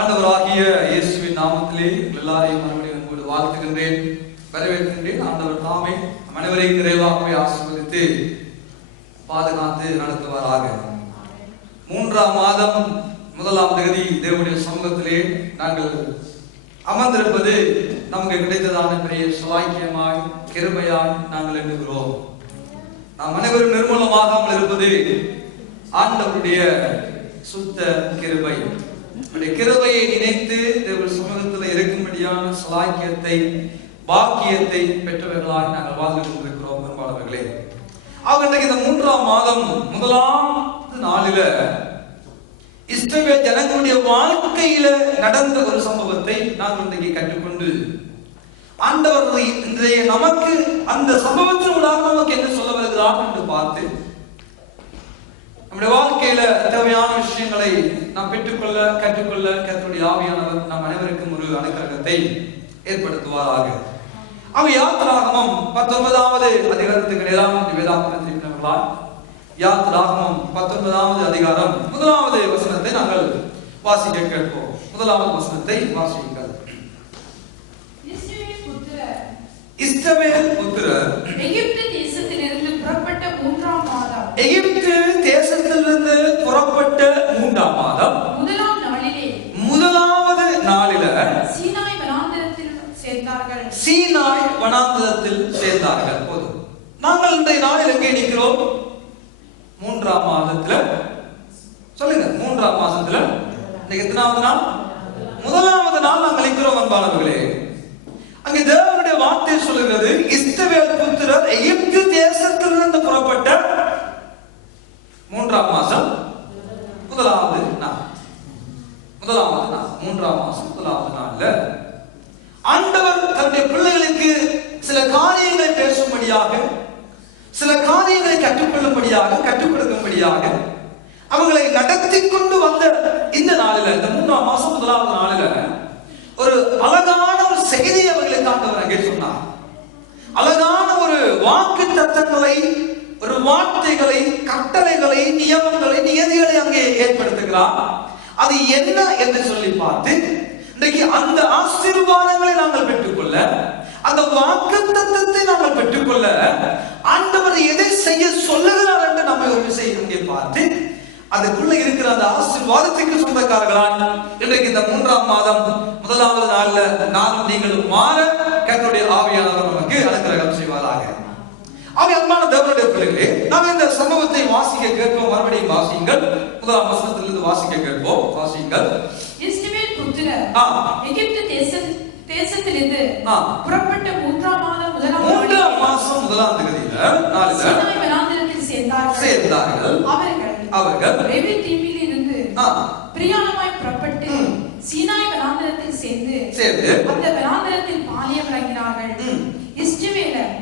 ஆண்டவராகிய இயேசுவின் நாமத்திலே எல்லாரையும் மறுபடியும் உங்களோடு வாழ்த்துகின்றேன், வரவேற்கின்றேன். ஆண்டவர் தாமே அனைவரையும் நிறைவாகவே ஆசீர்வதித்து பாதுகாத்து நடத்துவாராக. 3ஆம் மாதம் 1ஆம் தேதி தேவனுடைய சமூகத்திலே நாங்கள் அமர்ந்திருப்பது நமக்கு கிடைத்ததான பெரிய சலாக்கியமாய் கிருபையாய் நாங்கள் எண்ணுகிறோம். நாம் அனைவரும் நிர்மூலமாகாமல் இருப்பது ஆண்டவருடைய சுத்த கிருபை. கிருபையை நினைத்து தேவ சமூகத்தில் இருக்கும்படியான சலாக்கியத்தை பாக்கியத்தை பெற்றவர்களாக நாங்கள் வாழ்ந்து கொண்டிருக்கிறோம் என்பாளர்களே. இன்றைக்கு இந்த 3ஆம் மாதம் 1ஆம் நாளில இஸ்ரவேல் ஜனங்களுடைய வாழ்க்கையில நடந்த ஒரு சம்பவத்தை நாங்கள் இன்றைக்கு கற்றுக்கொண்டு ஆண்டவர் இன்றைய நமக்கு அந்த சம்பவத்தின் ஊடாக நமக்கு என்ன சொல்ல வருகிறார் என்று பார்த்து நம்முடைய வாழ்க்கையில தேவையான விஷயங்களை நாம் பெற்றுக்கொள்ள கற்றுக்கொள்ள கர்த்தருடைய ஆவியானவர் நம் அனைவருக்கும் ஒரு அனுக்கிரகத்தை ஏற்படுத்துவாராக. யாத்திராகமம் 19வது அதிகாரத்துக்கு நேராக வேதாகமத்திற்காக யாத்திராகமம் 19வது அதிகாரம் 1வது வசனத்தை நாங்கள் வாசிக்க கேட்போம். 1வது வசனத்தை வாசியுங்கள். இஸ்ரவேல் புத்திரர் எகிப்து தேசத்திலிருந்து புறப்பட்ட 3ஆம் மாதம் எகிப்து தேசத்திலிருந்து புறப்பட்ட 3ஆம் மாதம் 1வது நாளில சீனாய் வனாந்திரத்தில் சேர்ந்தார்கள். சீனாய் வனாந்திரத்தில் சேர்ந்தார்கள். போதும். நாங்கள் இன்றைய நாளில் எங்கே நிற்கிறோம்? 3ஆம் மாதத்துல. சொல்லுங்க, 3ஆம் மாதத்துல இன்னைக்கு எத்தனாவது நாள்? 1வது நாள் நாங்கள் நிற்கிறோம் அன்பானவர்களே. அங்கே தேவனுடைய வார்த்தை சொல்லுகிறது, இஸ்ரவேல் புத்திரர் எகிப்து தேசத்திலிருந்து புறப்பட்ட 3ஆம் மாதம் 1வது நாள். 1வது நாள் 3ஆம் மாதம் 1வது நாள்ல ஆண்டவர் தன்னுடைய பிள்ளைகளுக்கு சில காரியங்களை பேசும்படியாக, சில காரியங்களை கற்றுக்கொள்ளும்படியாக, கற்றுக் கொடுக்கும்படியாக அவங்களை நடத்தி கொண்டு வந்த இந்த நாளில, இந்த 3ஆம் மாதம் 1வது நாளில ஒரு அழகான ஒரு செய்தியை அவர்களுக்கு ஆண்டவர் அங்கே சொன்னார். அழகான ஒரு வாக்கு தத்தங்களை, ஒரு வார்த்தைகளை, கட்டளைகளை, நியமங்களை, நியதிகளை அங்கே ஏற்படுத்துகிறார். அது என்ன என்று சொல்லி பார்த்து இன்றைக்கு அந்த ஆசீர்வாதங்களை நாங்கள் பெற்றுக்கொள்ள, அந்த வாக்கு தத்தத்தை நாங்கள் பெற்றுக்கொள்ள ஆண்டவர் எதை செய்ய சொல்லுகிறார் என்று நம்ம ஒரு விஷயம் இங்கே பார்த்து அதுக்குள்ள இருக்கிற அந்த ஆசீர்வாதத்துக்கு சொந்தக்காரர்களான் இன்றைக்கு இந்த 3ஆம் மாதம் 1வது நாள்ல நானும் நீங்களும் மாற கர்த்தருடைய ஆவியானவர் நமக்கு அனுக்கிரகம் செய்வாராக. அன்பான தேவனுடைய பிள்ளைகளே, நாம் இந்த சம்பவத்தை வாசிக்க கேட்போம். மறுபடியும் வாசியுங்கள். 1ஆம் வசனத்திலிருந்து வாசிக்க கேட்போம். வாசியுங்கள். இஸ்ரவேல் புத்திரர் எகிப்து தேசத்திலிருந்து புறப்பட்ட 3ஆம் மாதம் 1ஆம் தேதியில சீனாய் வனாந்திரத்தில் சேர்ந்தார்கள். அவர்கள் ரெவிதீமில் இருந்து பிரயாணமாய் புறப்பட்டு சீனாய் வனாந்திரத்தில் சேர்ந்து அந்த வனாந்திரத்தில் பாளையம் இறங்கினார்கள். இஸ்ரவேலர்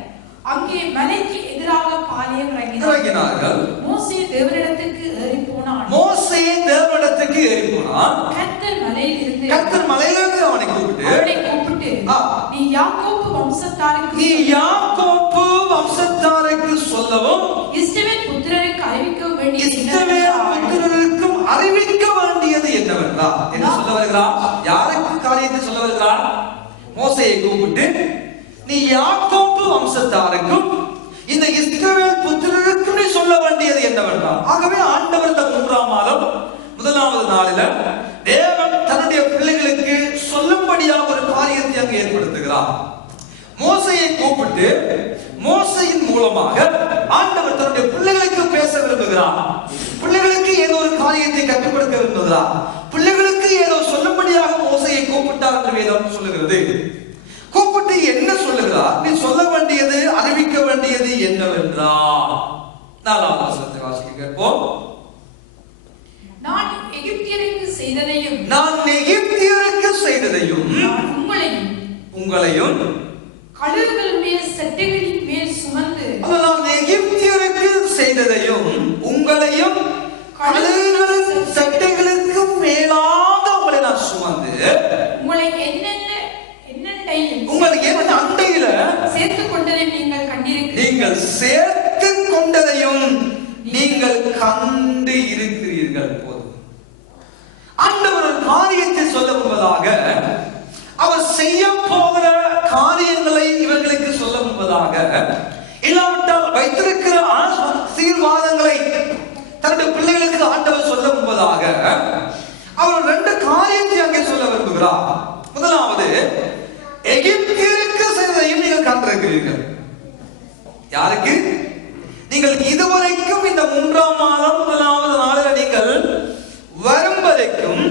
அங்கே மலைக்கு எதிராக பாளையம் இறங்கினார்கள். மோசே தேவனிடத்துக்கு ஏறி போனான். கர்த்தர் மலையிலிருந்து அவனை கூப்பிட்டு நீ யாக்கோப்பு வம்சத்தாருக்கு சொல்லவும் இஸ்ரவேல் புத்திரருக்கு அறிவிக்க வேண்டியது என்னவென்றால் என்ன சொல்ல வருகிறார்? யாருக்கு காரியத்தை சொல்ல வருகிறார்? மோசேயை கூப்பிட்டு நீ யாக்கோப்பு வம்சத்தாருக்கும் இந்த இஸ்ரவேல் புத்திரருக்கும் நீ சொல்ல வேண்டியது என்னவென்றால். ஆகவே ஆண்டவர் இந்த 3ஆம் மாதம் 1வது நாளில தேவன் தன்னுடைய பிள்ளைகளுக்கு சொல்லும்படியாக ஒரு காரியத்தை அங்கு ஏற்படுத்துகிறார். மோசையை கூப்பிட்டு மோசையின் மூலமாக ஆண்டவர் தன்னுடைய பிள்ளைகளுக்கு பேச விரும்புகிறார். பிள்ளைகளுக்கு ஏதோ ஒரு காரியத்தை கற்றுக் கொடுக்க விரும்புகிறார். பிள்ளைகளுக்கு ஏதோ சொல்லும்படியாக மோசையை கூப்பிட்டார் என்று வேதம் சொல்லுகிறது. கூப்பிட்டு என்ன சொல்லுகிறார்? நீ சொல்ல வேண்டியது, அறிவிக்க வேண்டியது என்னவென்றால் 4ஆம் வசனத்தை வாசிக்க கேட்போம். நான் எகிப்தியருக்கு செய்ததையும் உங்களையும் கழுகுகளுடைய சட்டைகளின் மேல் சுமந்து, நான் எகிப்தியருக்கு செய்ததையும் உங்களையும் கழுகுகளின் சட்டைகளுக்கு மேலாக உங்களை நான் சுமந்து உங்களை என்ன அண்டையில சேர்த்துக் கொண்டதை நீங்கள் சேர்த்துக் கொண்டதையும் நீங்கள் கண்டு இருக்கிறீர்கள். போதும். ஆண்டவர் ஒரு காரியத்தை சொல்ல பிள்ளைகளுக்கு ஆண்டவர் சொல்ல முன்பதாக அவர் 2 காரியத்தை அங்கே சொல்ல விரும்புகிறார். முதலாவது, எகிப்தியருக்கு செய்ததையும் நீங்கள் கண்டிருக்கிறீர்கள். யாருக்கு? நீங்கள் இதுவரைக்கும் இந்த 3ஆம் மாதம் 1வது நாளில் நீங்கள் வரும் வரைக்கும்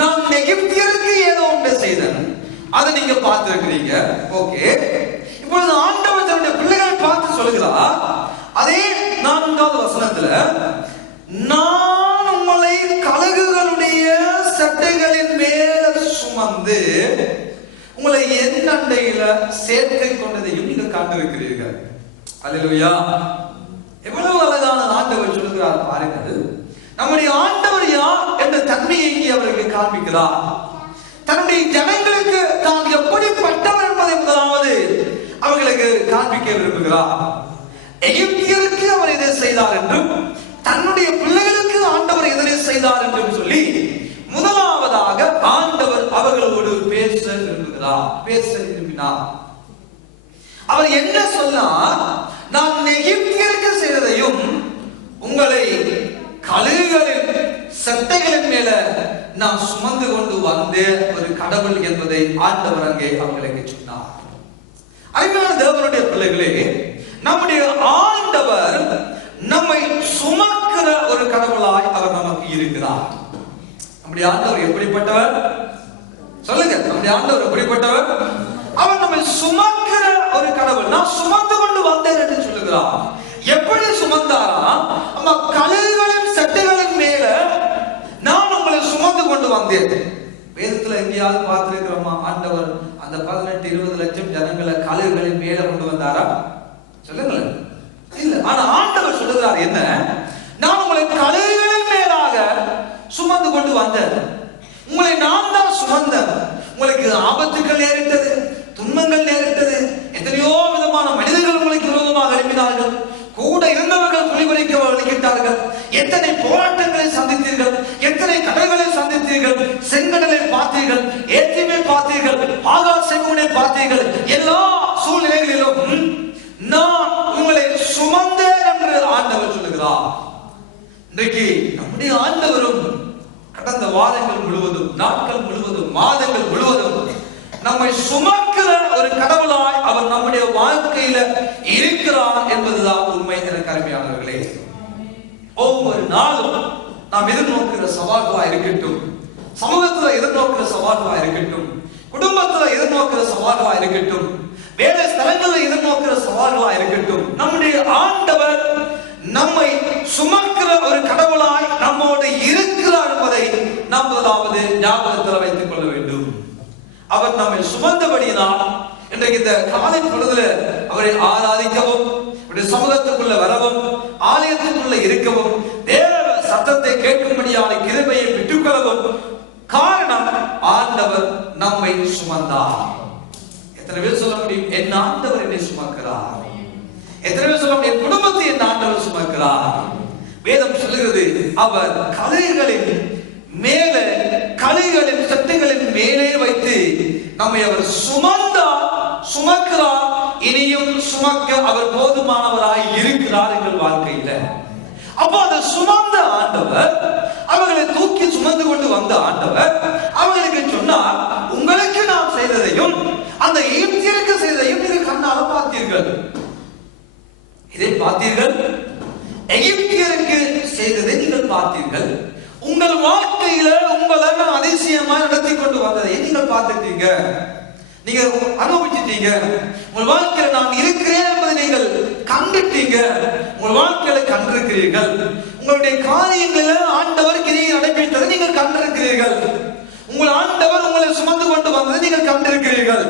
நான் எகிப்தியருக்கு ஏதோ ஒன்று செய்தேன், அதை நீங்க பார்த்திருக்கிறீங்க. ஓகே, இப்பொழுது ஆண்டவர் தன்னுடைய பிள்ளைகளை பார்த்து சொல்லுகிறார், அதே 4வது வசனத்துல, நான் உங்களை கழுகுகளுடைய சட்டைகளின் மேல சுமந்து உங்களை என் அண்டையில சேர்க்கை கொண்டதையும் நீங்கள் காட்டிருக்கிறீர்கள். அல்லேலூயா. எவ்வளவு அழகான ஆண்டவர் சொல்லுகிறார் பாருங்கள். நம்முடைய ஆண்டவர் யார் என்ற தன்மையை இங்கே அவருக்கு காண்பிக்கிறார். தன்னுடைய ஜனங்களுக்கு தான் எப்படிப்பட்டவர் என்பதை முதலாவது அவர்களுக்கு காண்பிக்க விரும்புகிறார். எகிப்தியருக்கு அவர் இதை செய்தார் என்றும் தன்னுடைய பிள்ளைகளுக்கு ஆண்டவர் இதனை செய்தார் என்றும் சொல்லி முதலாவதாக ஆண்டவர் அவர்களோடு பேச விரும்பினார். அவர் என்ன சொன்னார்? நான் எகிப்தியருக்கு செய்ததையும் உங்களை கழுகுகளின் சட்டைகளின் மேல நான் சுமந்து கொண்டு வந்த ஒரு கடவுள் என்பதை ஆண்டவர் அங்கே அவர்களுக்கு சொன்னார். அருமையான தேவனுடைய பிள்ளைகளே, நம்முடைய ஆண்டவர் நம்மை சுமக்கிற ஒரு கடவுளாய் அவர் நமக்கு இருக்கிறார். நம்முடைய ஆண்டவர் எப்படிப்பட்டவர்? சொல்லுங்க, நம்முடைய ஆண்டவர் எப்படிப்பட்டவர்? அவர் நம்மை சுமக்கிற ஒரு கடவுள். நான் சுமந்து கொண்டு வந்தேன் என்று சொல்லுகிறார். எப்படி சுமந்தாரா? நம்ம கழுகுகளின் சட்டைகளின் மேல நான் உங்களை சுமந்து கொண்டு வந்தேன். வேதத்துல எங்கேயாவது பார்த்திருக்கிறோமா ஆண்டவர் அந்த 18-20 லட்சம் ஜனங்களை கழுகுகளின் மேல கொண்டு வந்தாரா? சொல்லுங்களேன். இல்ல. ஆனா ஆண்டவர் சொல்லுகிறார் என்ன? நான் உங்களை கழுகுகளின் மேலாக சுமந்து கொண்டு வந்தேன். உங்களை நான் தான் சுமந்தேன். உங்களுக்கு ஆபத்துகள் நேரிட்டது, துன்பங்கள் நேரிட்டது, எத்தனையோ விதமான மனிதர்கள் உங்களுக்கு விரோதமாக எழுப்பினார்கள், கூட இருந்தவர்கள் குளிபறிக்க வலிக்கிட்டார்கள், எத்தனை போராட்டங்களை சந்தித்தீர்கள், எத்தனை கடல்களை சந்தித்தீர்கள், செங்கடலை பார்த்தீர்கள், ஏத்திமை பார்த்தீர்கள், ஆகாஷ் செங்குனை பார்த்தீர்கள். எல்லா சூழ்நிலைகளிலும் நான் உங்களை சுமந்தேன் என்று ஆண்டவர் சொல்லுகிறார். இன்றைக்கு நம்முடைய ஆண்டவரும் கடந்த வாரங்கள் முழுவதும், நாட்கள் முழுவதும், மாதங்கள் முழுவதும் நம்மை சுமக்கிற ஒரு கடவுளாய் அவர் நம்முடைய வாழ்க்கையில இருக்கிறார் என்பதுதான் உண்மை. எனக்கு அருமையானவர்களே, ஒவ்வொரு நாளும் நாம் எதிர்நோக்கிற சவால்களா இருக்கட்டும், சமூகத்துல எதிர்நோக்கிற சவால்களா இருக்கட்டும், குடும்பத்துல எதிர்நோக்கிற சவால்களா இருக்கட்டும், வேலை ஸ்தலங்களில் எதிர்நோக்கிற சவால்களா இருக்கட்டும், நம்முடைய ஆண்டவர் நம்மை சுமக்கிற ஒரு கடவுளாய் நம்மோடு இருக்கிறார் என்பதை நாம் முதலாவது ஞாபகத்தில் வைத்துக் கொள்ள வேண்டும். அவர் நம்மை சுமந்தபடியினால் இன்றைக்கு இந்த காலை பொழுதுல அவரை ஆராதிக்கவும், சமூகத்துக்குள்ள வரவும், ஆலயத்துக்குள்ள இருக்கவும், தேவ சத்தத்தை கேட்கும்படியான கிருபையை பெற்றுக்கொள்ளவும் காரணம் ஆண்டவர் நம்மை சுமந்தார். எத்தனை பேர் சொல்ல முடியும்? என் ஆண்டவர் என்னை சுமக்கிறார். எத்தனை பேர் சொல்ல முடியும்? குடும்பத்தை என் ஆண்டவர் சுமக்கிறார். வேதம் சொல்லுகிறது, அவர் கழுகுகளின் மேல, கழுகுகளின் சட்டைகளின் மேலே வைத்து நம்மை அவர் சுமக்கிறார். இனியும் சுமக்க அவர் போதுமானவராய் இருக்கிறார் எங்கள் வாழ்க்கையில. அப்போ அந்த சுமந்த ஆண்டவர், அவர்களை தூக்கி சுமந்து கொண்டு வந்த ஆண்டவர் அவர்களுக்கு சொன்னார், உங்களுக்கு நான் செய்ததையும் அந்த எகிப்தியருக்கு செய்ததையும் நீங்கள் கண்ணால பார்த்தீர்கள். இதை பார்த்தீர்கள். எகிப்தியருக்கு செய்ததை நீங்கள் பார்த்தீர்கள். உங்கள் வாழ்க்கையில உங்களை நான் அதிசயமாய் நடத்தி கொண்டு வந்ததை நீங்கள் பார்த்துட்டீங்க, நீங்க அனுபவிச்சிட்டீங்க. உங்கள் வாழ்க்கையில நான் இருக்கிறேன் என்பதை நீங்கள் கண்டுட்டீங்க. உங்கள் வாழ்க்கையில கண்டிருக்கிறீர்கள். உங்களுடைய காரியங்களில் ஆண்டவர் கிரியை நடைபெற்றதை நீங்கள் கண்டிருக்கிறீர்கள். உங்கள் ஆண்டவர் உங்களை சுமந்து கொண்டு வந்ததை நீங்கள் கண்டிருக்கிறீர்கள்.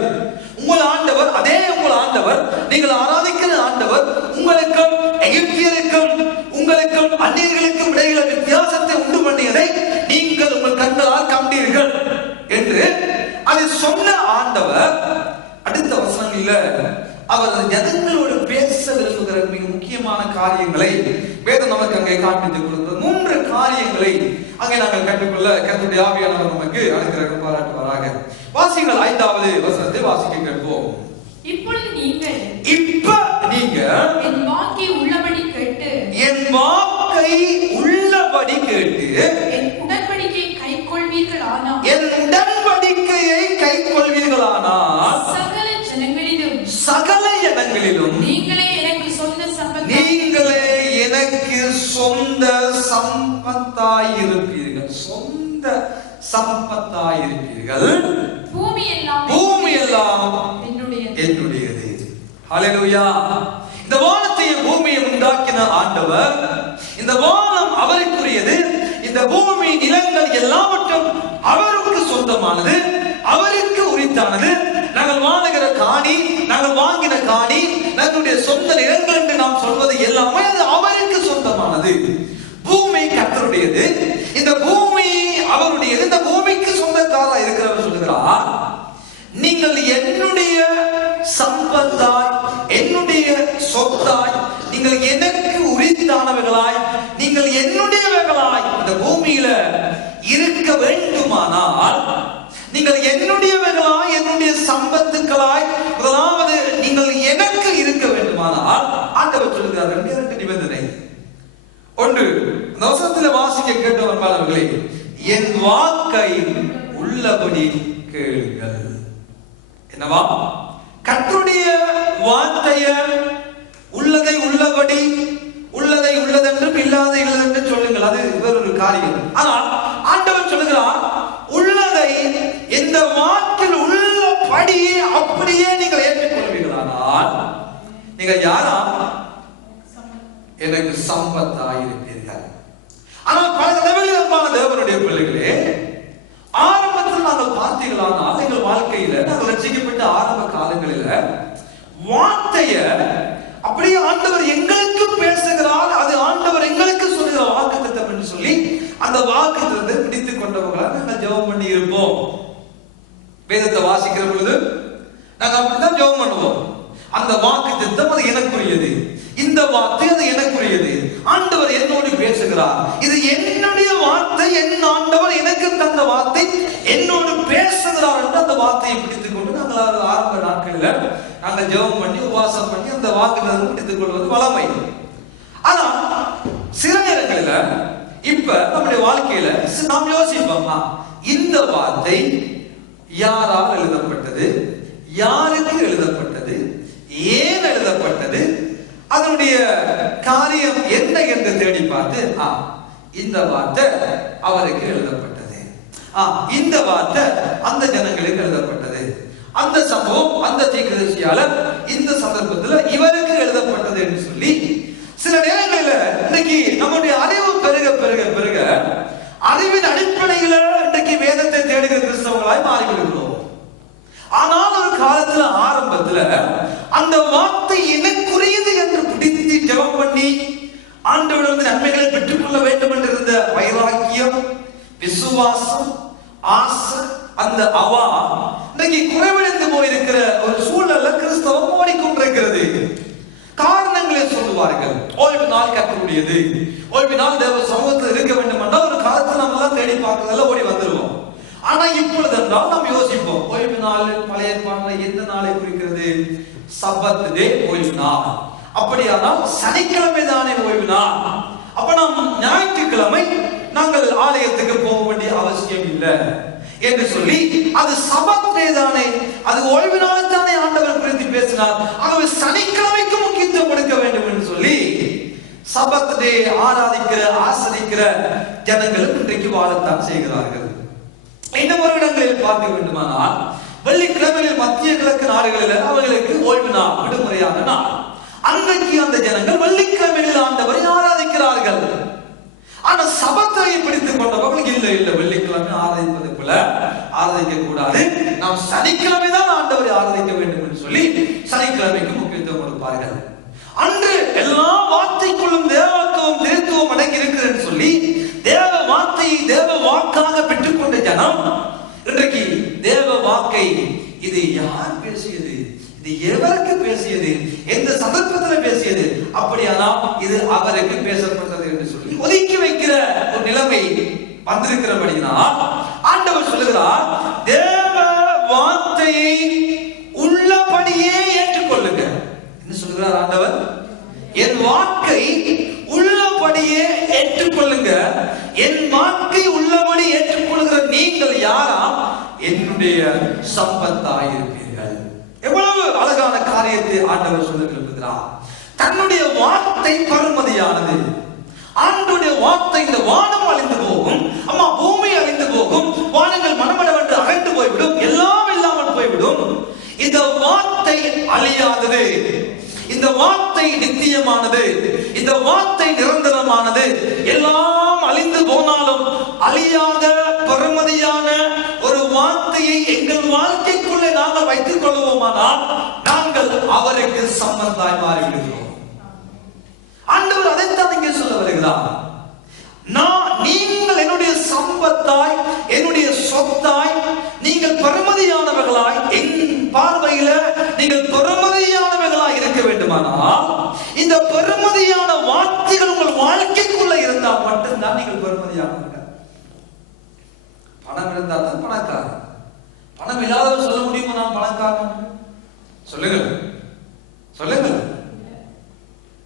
உங்கள் ஆண்டவர், அதே உங்கள் ஆண்டவர், நீங்கள் ஆராதிக்கிற ஆண்டவர் உங்களுக்கும் எகிப்தியருக்கும் உங்களுக்கும் அந்நியர்களுக்கும் இடையில வித்தியாசத்தை உண்டு பண்ணியதை நீங்கள் உங்கள் கண்களால் கண்டீர்கள் என்று அதை சொன்ன ஆண்டவர் அடுத்த வசனங்களில் அவர் ஜனங்களோடு பேச விரும்புகிற மிக முக்கியமான காரியங்களை வேதம் நமக்கு அங்கே காண்பித்துக் கொடுக்கிறது. 3 காரியங்களை அங்கே நாங்கள் கற்றுக்கொள்ள கர்த்தருடைய ஆவியானவர் நமக்கு அனுகிரகம் பாராட்டுவாராக. வாசிங்கள் 5வது வசனத்தை வாசிக்க கேட்போம். இப்பொழுது நீங்கள் என் வாக்கை உள்ளபடி கேட்டு, என் வாக்கை உள்ளபடி கேட்டு என் உடன்படிக்கையை கைக்கொள்வீர்களானால் என் உடன்படிக்கையை கைக்கொள்வீர்களானால் சகல ஜனங்களிலும் நீங்களே எனக்கு சொந்த சம்பத்தாயிருப்பீர்கள். சொந்த சம்பத்தாயிருப்பீர்கள். பூமி எல்லாம் என்னுடையது. ஹல்லேலூயா. இந்த வானத்தையும் பூமியை உண்டாக்கின ஆண்டவர், இந்த வானம் அவருக்குரியது, இந்த பூமி நிலங்கள் எல்லாவற்றும் அவருக்கு சொந்தமானது, அவருக்கு உரித்தானது. நாங்கள் வாங்குகிற காணி, நாங்கள் வாங்கின காணி, நம்முடைய சொந்த நிலங்கள் என்று நாம் சொல்வது எல்லாமே அது அவருக்கு சொந்தமானது. பூமி கர்த்தருடையது, இந்த பூமி அவருடையது. இந்த பூமிக்கு சொந்தக்காரா இருக்கிறவர் சொல்லுகிறார், நீங்கள் என்னுடைய சம்பத்தாய், என்னுடைய சொத்தாய், நீங்கள் எனக்கு உரித்தானவர்களாய், நீங்கள் என்னுடையவர்களாய் இந்த பூமியில இருக்க வேண்டுமானால், நீங்கள் என்னுடையவர்களாய், என்னுடைய சம்பத்துக்களாய், அதாவது நீங்கள் எனக்கு இருக்க வேண்டுமானால், ஆண்டவர் சொல்லுகிறார் இரண்டு நிபந்தனை. ஒன்று, அந்த வசனத்தில் வாசிக்க கேட்டவர்களே, என் வாக்கை உள்ளபடி கேளுங்கள். என்னவா? கர்த்தருடைய வார்த்தைய உள்ளதை உள்ளபடி, உள்ளதை உள்ளதென்றும் இல்லாத இல்லதென்று சொல்லுங்கள். அது வேறொரு காரியம். ஆனால் ஆண்டவர் சொல்லுகிறார், உள்ளதை இந்த வாக்கில் உள்ளபடி அப்படியே நீங்கள் ஏற்றுக்கொள்வீர்களானால் நீங்கள் யாரா? எனக்கு சம்பத்தாயிருப்பீர்கள். ஆனால் பல தடவைகள் அன்பான தேவனுடைய பிள்ளைகளே, ஆரம்பத்தில் நாங்கள் பார்த்தீர்களானால் எங்கள் வாழ்க்கையில நாங்கள் ரட்சிக்கப்பட்ட ஆரம்ப காலங்களில வார்த்தைய அப்படியே ஆண்டவர் எங்களுக்கு பேசுகிறார், அது ஆண்டவர் எங்களுக்கு சொல்லுகிற வாக்குத்தத்தம் என்று சொல்லி அந்த வாக்குத்தத்தத்தை பிடித்துக் கொண்டவர்களால் நாங்கள் ஜெபம் பண்ணி இருப்போம். வேதத்தை வாசிக்கிற பொழுது நாங்கள் அப்படித்தான் ஜெபம் பண்ணுவோம். அந்த வாக்குத்தத்தம் அது எனக்குரியது, இந்த வார்த்தை அது எனக்குரியது, ஆண்டவர் என்னோடு பேசுகிறார், இது என்னுடைய வார்த்தை, என் ஆண்டவர் எனக்கு தந்த வார்த்தை, என்னோடு பேசுகிறார் என்று அந்த வார்த்தையை பிடித்துக் கொண்டு நாங்கள் ஆரம்ப நாட்களில் நாங்கள் ஜெபம் பண்ணி உபவாசம் பண்ணி அந்த வாக்குத்தத்தம் பிடித்துக் கொள்வது வளமை. ஆனா சில நேரங்களில் இப்ப நம்முடைய வாழ்க்கையில நாம் யோசிப்போமா, இந்த வார்த்தை யாரால் எழுதப்பட்டது, யாருக்கு எழுதப்பட்டது, ஏன் எழுதப்பட்டது, அதனுடைய காரியம் என்ன என்று தேடி பார்த்து, இந்த வார்த்தை அவருக்கு எழுதப்பட்டது, இந்த வார்த்தை அந்த ஜனங்களுக்கு எழுதப்பட்டது, அந்த சம்பவம் அந்த தீர்க்கதரிசியாளர் இந்த சந்தர்ப்பத்தில் இவருக்கு எழுதப்பட்டது என்று சொல்லி சில நேரங்களில் இன்னைக்கு நம்முடைய அறிவு பெருக பெருக பெருக அறிவின் அடிப்படையில் இன்றைக்கு வேதத்தை தேடுகிற கிறிஸ்தவர்களாய் மாறிவிடுகிறோம். ஆனால் ஒரு காலத்துல ஆரம்பத்துல அந்த வார்த்தை எனக்குரியது என்று பிடித்து ஜெபம் பண்ணி ஆண்டவரிடமிருந்து நன்மைகளை பெற்றுக்கொள்ள வேண்டும் என்று இருந்த வைராக்கியம், விசுவாசம், ஆசை, அந்த அவா இன்னைக்கு குறைவடைந்து போயிருக்கிற ஒரு சூழல்ல கிறிஸ்தவம் ஓடிக்கொண்டிருக்கிறது. காரணங்களை சொல்லுவார்கள். ஓய்வு நாள் கர்த்தருடையது, ஓய்வு நாள் தேவ சமூகத்தில் இருக்க வேண்டும் என்றால் ஒரு காலத்துல நம்ம எல்லாம் தேடி பார்க்கறதெல்லாம் ஓடி வந்துருவோம். ஆனா இப்பொழுது என்றால் நாம் யோசிப்போம், ஓய்வு நாள் பழைய ஏற்பாட்டில் எந்த நாளை குறிக்கிறது? சப்பத் டே, ஓய்வு நாள். அப்படியானால் சனிக்கிழமை தானே ஓய்வு நாள். அப்ப நாம் ஞாயிற்றுக்கிழமை நாங்கள் ஆலயத்துக்கு போக வேண்டிய அவசியம் இல்லை என்று சொல்லி, அது சபத் டே தானே, அது ஓய்வு நாள் தானே ஆண்டவர் குறித்து பேசினார், ஆகவே சனிக்கிழமைக்கு முக்கியத்துவம் கொடுக்க வேண்டும் என்று சொல்லி சபத் டே ஆராதிக்கிற ஆசரிக்கிற ஜனங்களும் இன்றைக்கு வாழத்தான் செய்கிறார்கள். இன்னும் ஒரு இடங்களில் பார்க்க வேண்டுமானால் வெள்ளிக்கிழமையில் மத்திய கிழக்கு நாடுகளில் அவர்களுக்கு ஓய்வு நாள், விடுமுறையான நாள். அன்றைக்கு அந்த ஜனங்கள் வெள்ளிக்கிழமையில் ஆண்டவரை ஆராதிக்கிறார்கள். ஆனா சபத்தை பிடித்துக் கொண்டவர்கள் இல்லை இல்லை, வெள்ளிக்கிழமை ஆராதிப்பது போல ஆராதிக்க கூடாது, நாம் சனிக்கிழமை தான் ஆண்டவரை ஆராதிக்க வேண்டும் என்று சொல்லி சனிக்கிழமைக்கு முக்கியத்துவம் கொடுப்பார்கள். அன்று எல்லா வார்த்தைக்குள்ளும் தேவத்துவம் திருத்துவம் அடங்கி இருக்கிறது சொல்லி தேவ வார்த்தையை தேவ வாக்காக பெற்றுக்கொண்ட ஜனம் இன்றைக்கு தேவ வாக்கை இது யார் பேசியது, இது எவருக்கு பேசியது, எந்த சந்தர்ப்பத்தில் பேசியது, அப்படியானால் இது அவருக்கு பேசப்பட்டது என்று சொல்லி ஒதுக்கி வைக்கிற ஒரு நிலைமை வந்திருக்கிறபடினால் ஆண்டவர் சொல்லுகிறார், தேவ வார்த்தையை உள்ளபடியே ஏற்றுக்கொள்ளுங்க. என்ன சொல்லுகிறார் ஆண்டவர்? என் வாக்கை உள்ளபடியே ஏற்றுக்கொள்ளுங்க, என் வாக்கை உள்ளபடி ஏற்றுக்கொள்கிற நீங்கள் யாரா? என்னுடைய சம்பத்தாய் இருப்பீர்கள். எவ்வளவு அழகான காரியத்தை ஆண்டவர் சொல்ல விரும்புகிறார். தன்னுடைய வார்த்தை பெறுமதியானது. ஆண்டவருடைய வார்த்தை, இந்த வானம் அழிந்து போகும், அம்மா பூமி அழிந்து போகும், வானங்கள் மனமளவென்று அகன்று போய்விடும், எல்லாம் இல்லாமல் போய்விடும். இந்த வார்த்தை அழியாதது, இந்த வார்த்தை நித்தியமானது, இந்த வார்த்தை நிரந்தரமானது. எல்லாம் அழிந்து போனாலும் அழியாத பெறுமதியான ஒரு வார்த்தையை எங்கள் வாழ்க்கைக்குள்ளே நாங்கள் வைத்துக் கொள்வோமானால் நாங்கள் அவருக்கு சம்பந்தாய் மாறிவிடுகிறோம். ஆண்டவர் அதைத்தான் இங்கே சொல்ல வருகிறார். நீங்கள் என்னுடைய சம்பத்தாய், என்னுடைய சொத்தாய், நீங்கள் பெறுமதியானவர்களாய், என் பார்வையில நீங்கள் பெறுமதியானவர்களாய் இருக்க வேண்டுமானால் இந்த பெறுமதியான வார்த்தைகள் உங்கள் வாழ்க்கைக்குள்ள இருந்தால் மட்டும்தான் நீங்கள் பெறுமதியானவர்கள். பணம் இருந்தால் தான் பணக்காரன். பணம் இல்லாதவர் சொல்ல முடியுமா நான் பணக்காரன்? சொல்லுங்கள், சொல்லுங்கள்.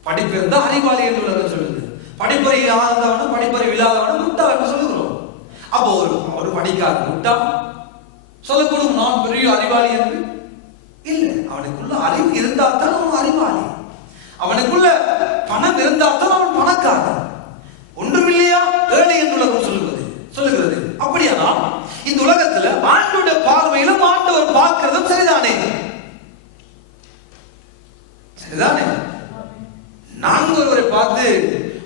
படிப்பு இருந்தா அறிவாளி என்று சொல்லுது. படிப்பறிவு இல்லாதவனும் படிப்பறிவு இல்லாதவனும் முட்டா என்று சொல்லுகிறோம். அப்போ ஒரு படிக்காத முட்டா சொல்லக்கூடும் நான் பெரிய அறிவாளி என்று இல்லை. அவனுக்குள்ள அறிவு இருந்தால்தான் அவன் அறிவாளி. அவனுக்குள்ள பணம் இருந்தால்தான் அவன் பணக்காரன். ஒன்றுமில்லையா ஏழை என்று உலகம் சொல்லுகிறது. அப்படியானா இந்த உலகத்துல ஆண்டோட பார்வையிலும் ஆண்டவர் பார்க்கிறதும் சரிதானே? சரிதானே? நாங்க ஒருவரை பார்த்து,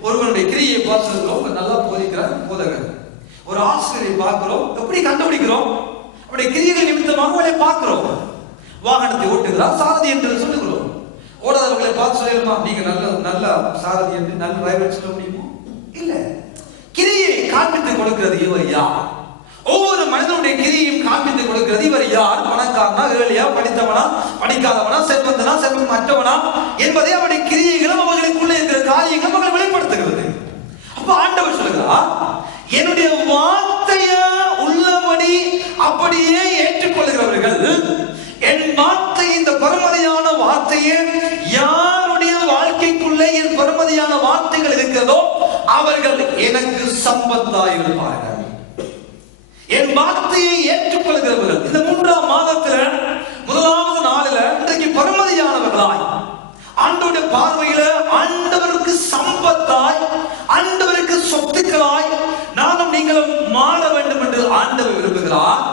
ஒருவனுடைய கிரியை பார்க்கிறோம், நல்லா போதிக்கிறார் போதகர். ஒரு ஆசிரியரை பார்க்கிறோம், எப்படி கண்டுபிடிக்கிறோம்? அவருடைய கிரியைகள் நிமித்தமாக அவளை பார்க்கிறோம். வாகனத்தை ஓட்டுகிறார், சாரதி என்று சொல்லுகிறோம். ஓடாதவர்களை பார்த்து சொல்லிடுமா நீங்க நல்ல சாரதி என்று, நல்ல டிரைவர் சொல்ல முடியுமோ? இல்ல. கிரியை காண்பித்துக் கொடுக்கிறது இவர் யார்? ஒவ்வொரு மனிதனுடைய கிரியையும் காண்பித்துக் கொடுக்கிறது இவர் யார்? பணக்காரனா, ஏழையா, படித்தவனா, படிக்காதவனா, செல்வந்தனா, செல்வம் மற்றவனா என்பதை அவருடைய கிரியைகளும் அவர்களுக்குள்ளே இருக்கிற காரியங்களும் அவர்கள் வெளிப்படுத்துகிறது. அப்ப ஆண்டவர் சொல்லுகிறார், என்னுடைய வார்த்தைய உள்ளபடி அப்படியே ஏற்றுக்கொள்கிறவர்கள், என் வார்த்தை, இந்த பெறுமதியான வார்த்தையை யாருடைய வாழ்க்கைக்குள்ளே என் பெறுமதியான வார்த்தைகள் இருக்கிறதோ அவர்கள் எனக்கு சம்பத்தாய் இருப்பார்கள். என் வார்த்தையை ஏற்றுக்கொள்கிறவர்கள் இந்த 3ஆம் மாதத்துல 1வது நாளில இன்றைக்கு பெறுமதியானவர்களாய், ஆண்டவருடைய பார்வையில ஆண்டவருக்கு சம்பத்தாய், ஆண்டவருக்கு சொத்துக்களாய் நானும் நீங்களும் மாற வேண்டும் என்று ஆண்டவர் விரும்புகிறார்.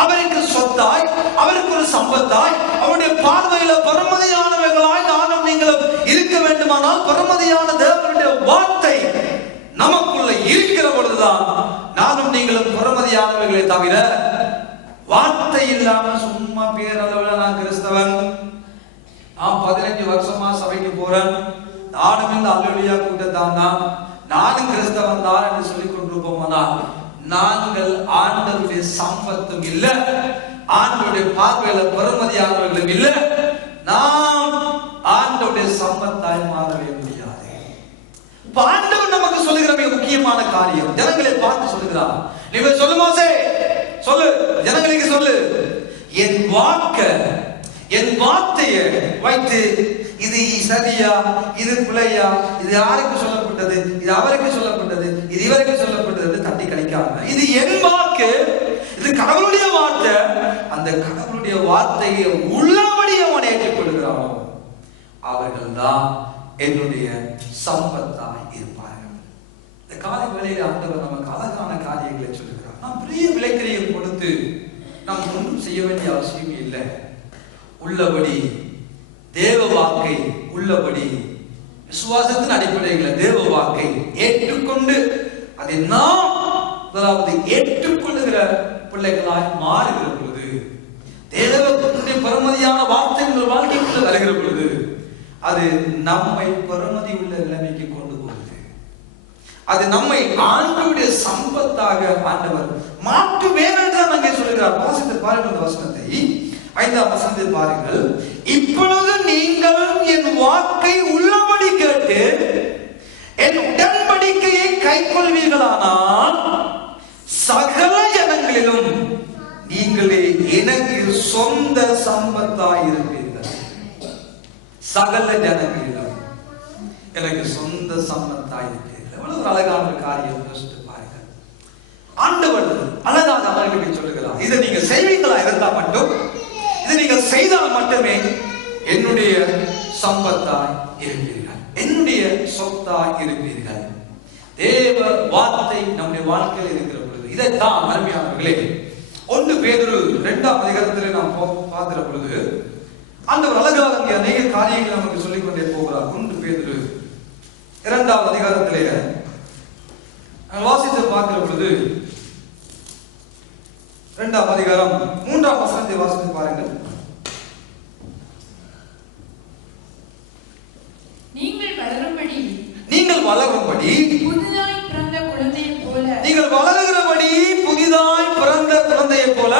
அவருக்கு சொத்தாய், அவருக்கு ஒரு சம்பத்தாய், அவருடைய பார்வையில பெறுமதியானவர்களாய் நானும் நீங்களும் இருக்க வேண்டுமானால் பெறுமதியான தேவனுடைய வார்த்தை நமக்குள்ள இருக்கிற பொழுதுதான் நானும் நீங்களும் பெறுமதியானவர்களை தவிர வார்த்தை இல்லாம சும்மா பேரளவுல நான் கிறிஸ்தவன், நான் 15 வருஷமா சபைக்கு போறேன், நானும் இந்த அல்லேலூயா கூட்டத்தான் தான், நானும் கிறிஸ்தவன் தான் என்று சொல்லிக் கொண்டிருப்போமானால் நாங்கள் ஆண்டவருடைய சம்பத்தும் இல்ல, ஆண்டவருடைய பார்வையில பெறுமதியானவர்களும் இல்ல, நாம் ஆண்டவருடைய சம்பத்தாய் மாறவே முடியாது. ஆண்டவர் நமக்கு சொல்லுகிற மிக முக்கியமான காரியம், ஜனங்களை பார்த்து சொல்லுகிறார், நீ சொல்லு மோசே, சொல்லு ஜனங்களுக்கு சொல்லு, என் வார்த்தையை வைத்து இது சரியா, இது பிழையா, இது யாருக்கு சொல்லப்பட்டது, இது அவருக்கு சொல்லப்பட்டது, இது இவருக்கு சொல்லப்பட்டது தட்டி கழிக்காம, இது என் வாக்கு, இது கடவுளுடைய வார்த்தை, அந்த கடவுளுடைய வார்த்தையை உள்ளபடி அவன் ஏற்றுக்கொள்கிறானோ அவர்கள் தான் என்னுடைய சம்பத்தாய் இருப்பார்கள். இந்த காலை வேளையில ஆண்டவர் நமக்கு அழகான காரியங்களை சொல்லுகிறார். நாம் பெரிய விலைக்கிரியை கொடுத்து நாம் ஒன்றும் செய்ய வேண்டிய அவசியம் இல்லை. உள்ளபடி தேவ வாக்கை உள்ளபடி விசுவாசத்தின் அடிப்படையில் தேவ வாக்கை ஏற்றுக்கொண்டு அதை நாம் அதாவது ஏற்றுக்கொள்ளுகிற பிள்ளைகளாய் மாறுகிற பொழுது, தேவனுடைய பெறுமதியான வார்த்தைகள் வாழ்க்கைக்குள்ள வருகிற பொழுது அது நம்மை பெறுமதி உள்ள நிலைமைக்கு கொண்டு போகுது. அது நம்மை ஆண்டவருடைய சம்பத்தாக ஆண்டவர் மாற்று வேறென்றால் அங்கே சொல்கிறார். வாசித்து பாருங்கள் இந்த வசனத்தை, 5ஆம் வசனத்தை பாருங்கள். இப்பொழுது நீங்கள் என் வாக்கை உள்ளபடி கேட்டு என் உடன்படிக்கையை கைக்கொள்வீர்களானால் சகல ஜனங்களிலும் நீங்களே எனக்கு சொந்த சம்பத்தாய் இருப்பீர்கள். சகல ஜனங்களிலும் எனக்கு சொந்த சம்பத்தாய் இருப்பீர்கள். எவ்வளவு அழகான காரியம். ஆண்டவர் அழகாக அவர்களுக்கு சொல்லுகிறார், இதை நீங்க செய்வீங்களா இருந்தால் மட்டும், இதை நீங்கள் செய்தால் மட்டுமே என்னுடைய சம்பத்தாய் இருப்பீர்கள், என்னுடைய சொத்தாய் இருப்பீர்கள். தேவ வார்த்தை நம்முடைய வாழ்க்கையில் இருக்கிற பொழுது இதைத்தான் அருமையானவர்களே 1 பேதுரு 2ஆம் அதிகாரத்தில் நாம் பார்க்கிற பொழுது ஆண்டவர் அழகாக அங்கே அநேக காரியங்கள் நமக்கு சொல்லிக் கொண்டே போகிறார். 1 பேதுரு 2ஆம் அதிகாரத்திலே வாசித்து பார்க்கிற பொழுது 2ஆம் அதிகாரம் 3ஆம் வசனத்தை வாசித்து பாருங்கள். நீங்கள் வளரும்படி புதிதாய் பிறந்த குழந்தையைப் போல, நீங்கள் வளருகிறபடி புதிதாய் பிறந்த குழந்தையைப் போல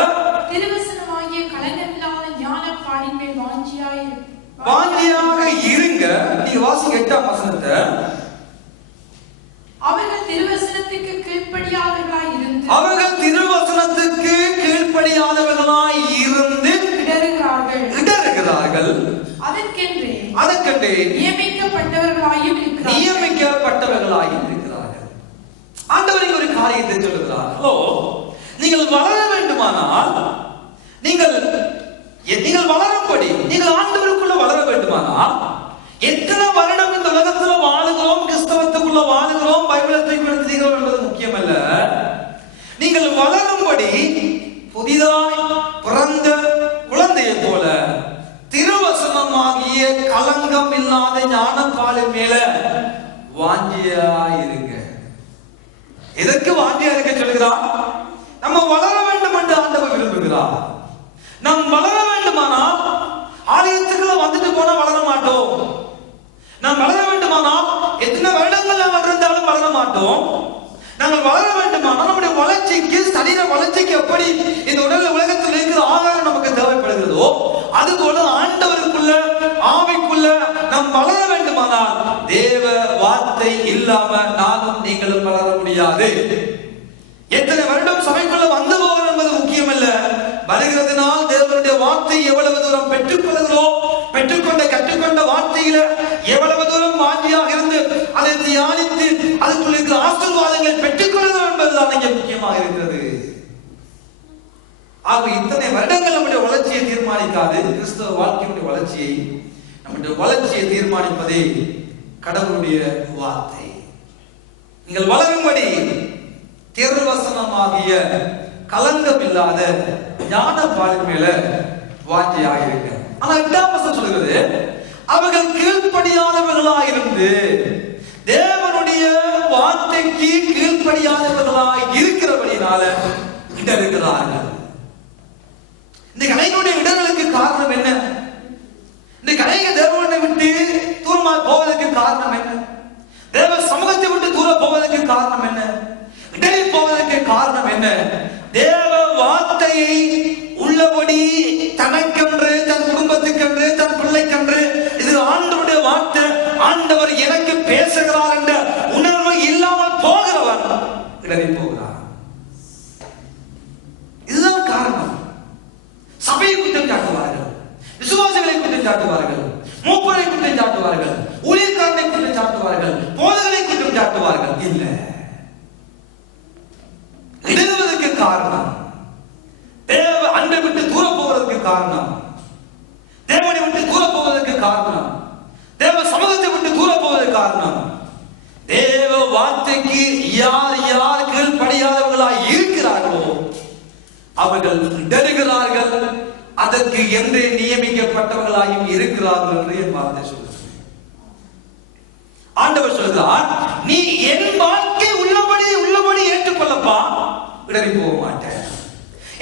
திருவசனமாகிய கலங்கமில்லாத ஞானப்பாலின் மேல் வாஞ்சியாக இருங்க. நீங்க வாசிங்க 8ஆம் வசனத்தை. அவர்கள் திருவசனத்துக்கு கீழ்ப்படியாதவர்களாய் இருந்து, அவர்கள் திருவசனத்துக்கு கீழ்ப்படியாதவர்களாய் இருந்து இடறுகிறார்கள். அதற்கென்றே நியமிக்கப்பட்டவர்களாயும் இருக்கிறார்கள். ஆண்டவர் ஒரு காரியத்தை சொல்லுகிறார், நீங்கள் வளர வேண்டுமானால், நீங்கள் வளரும்படி, நீங்கள் ஆண்டவருக்குள்ள வளர வேண்டுமானால், எத்தனை வருடம் இந்த உலகத்துல வாழுகிறோம், கிறிஸ்தவத்துக்குள்ள வாழுகிறோம், பைபிளை தூய்மைப்படுத்துகிறோம் என்பது முக்கியமல்ல. நீங்கள் வளரும்படி புதிதாய் பிறந்த குழந்தையை போல திருவசனமாகிய கலங்கம் இல்லாத ஞானப்பாலின் மேல வாஞ்சியாயிருங்க. எதற்கு வாஞ்சியா இருக்க சொல்கிறார்? நம்ம வளர வேண்டும் என்று ஆண்டவர் விரும்புகிறார். நாம் வளர வேண்டுமானால் ஆலயத்துக்குள்ள வந்துட்டு போனா வளர மாட்டோம். நாம் வளர வேண்டுமானால் எத்தனை வருடங்கள் நாம் இருந்தாலும் வளர மாட்டோம். நாங்கள் வளர வேண்டுமானால் நம்முடைய வளர்ச்சிக்கு, சரீர வளர்ச்சிக்கு எப்படி இந்த உடல் உலகத்தில் இருக்கிற ஆகாரம் நமக்கு தேவைப்படுகிறதோ அதுபோல ஆண்டவருக்குள்ள, ஆவிக்குள்ள நாம் வளர வேண்டுமானால் தேவ வார்த்தை இல்லாம நானும் நீங்களும் வளர முடியாது. எத்தனை வருடம் சபைக்குள்ள வந்து போகிறோம் என்பது முக்கியமல்ல. வருகிறதுனால் தேவனுடைய வார்த்தை எவ்வளவு தூரம் பெற்றுக்கொள்கிறோம், பெற்றுக்கொண்ட கற்றுக்கொண்ட வார்த்தையில எவ்வளவு தூரம் வாஞ்சியாக இருந்து அதை தியானித்து அதுக்குள்ள இருக்கிற ஆசீர்வாதங்களை பெற்றுக்கொள்கிறோம் என்பதுதான் இங்கே முக்கியமாக இருக்கிறது. ஆக இத்தனை வருடங்கள் நம்முடைய வளர்ச்சியை தீர்மானிக்காது. கிறிஸ்தவ வாழ்க்கையுடைய வளர்ச்சியை, நம்முடைய வளர்ச்சியை தீர்மானிப்பதே கடவுளுடைய வார்த்தை. நீங்கள் வளரும்படி திருவசனமாகிய கலங்கம் இல்லாத ஞானப்பாலின் மேல வாஞ்சியாக இருக்க. ஆனா 8ஆம் வசனம் சொல்கிறது, அவர்கள் கீழ்ப்படியாதவர்களாயிருந்து, தேவனுடைய வார்த்தைக்கு கீழ்ப்படியாதவர்களாய் இருக்கிறபடினால இடறுகிறார்கள். இந்த கலைஞருடைய இடர்களுக்கு காரணம் என்ன? இந்த கலைஞர் தேவனை விட்டு தூரமாக போவதற்கு காரணம் என்ன? தேவ சமூகத்தை விட்டு தூர போவதற்கு காரணம் என்ன? இடறி போவதற்கு காரணம் என்ன? தேவ வார்த்தையை உள்ளபடி தனக்கென்று, தன் குடும்பத்துக்கென்று, தன் பிள்ளைக்கென்று, இது ஆண்டவருடைய வார்த்தை, ஆண்டவர் எனக்கு பேசுகிறார் என்ற உணர்வு இல்லாமல் போகிறவன் இடறி போகிறார். இதுதான் காரணம். சபையை குற்றம் சாட்டுவார்கள், விசுவாசிகளை குற்றம் சாட்டுவார்கள், மூப்பரை குற்றம் சாட்டுவார்கள், ஊழியக்காரனை குற்றம் சாட்டுவார்கள், போதகரை குற்றம் சாட்டுவார்கள். இல்லை, இடறுவதற்கு காரணம், தேவ அன்பை விட்டு தூர போவதற்கு காரணம், தேவனை விட்டு தூர போவதற்கு காரணம், தேவ சமூகத்தை விட்டு தூர போவதற்கு காரணம், தேவ வார்த்தைக்கு யார் யார் கீழ்ப்படியாதவர்களாய் இருக்கிறார்களோ அவர்கள் இடறுகிறார்கள். அதற்கு என்றே நியமிக்கப்பட்டவர்களாயும் இருக்கிறார்கள் என்று என் வார்த்தை சொல்கிறது. ஆண்டவர் சொல்கிறார், நீ என் வாழ்க்கை உள்ளபடி ஏற்றுக்கொள்ளப்பா, இடறி போக மாட்டேன்.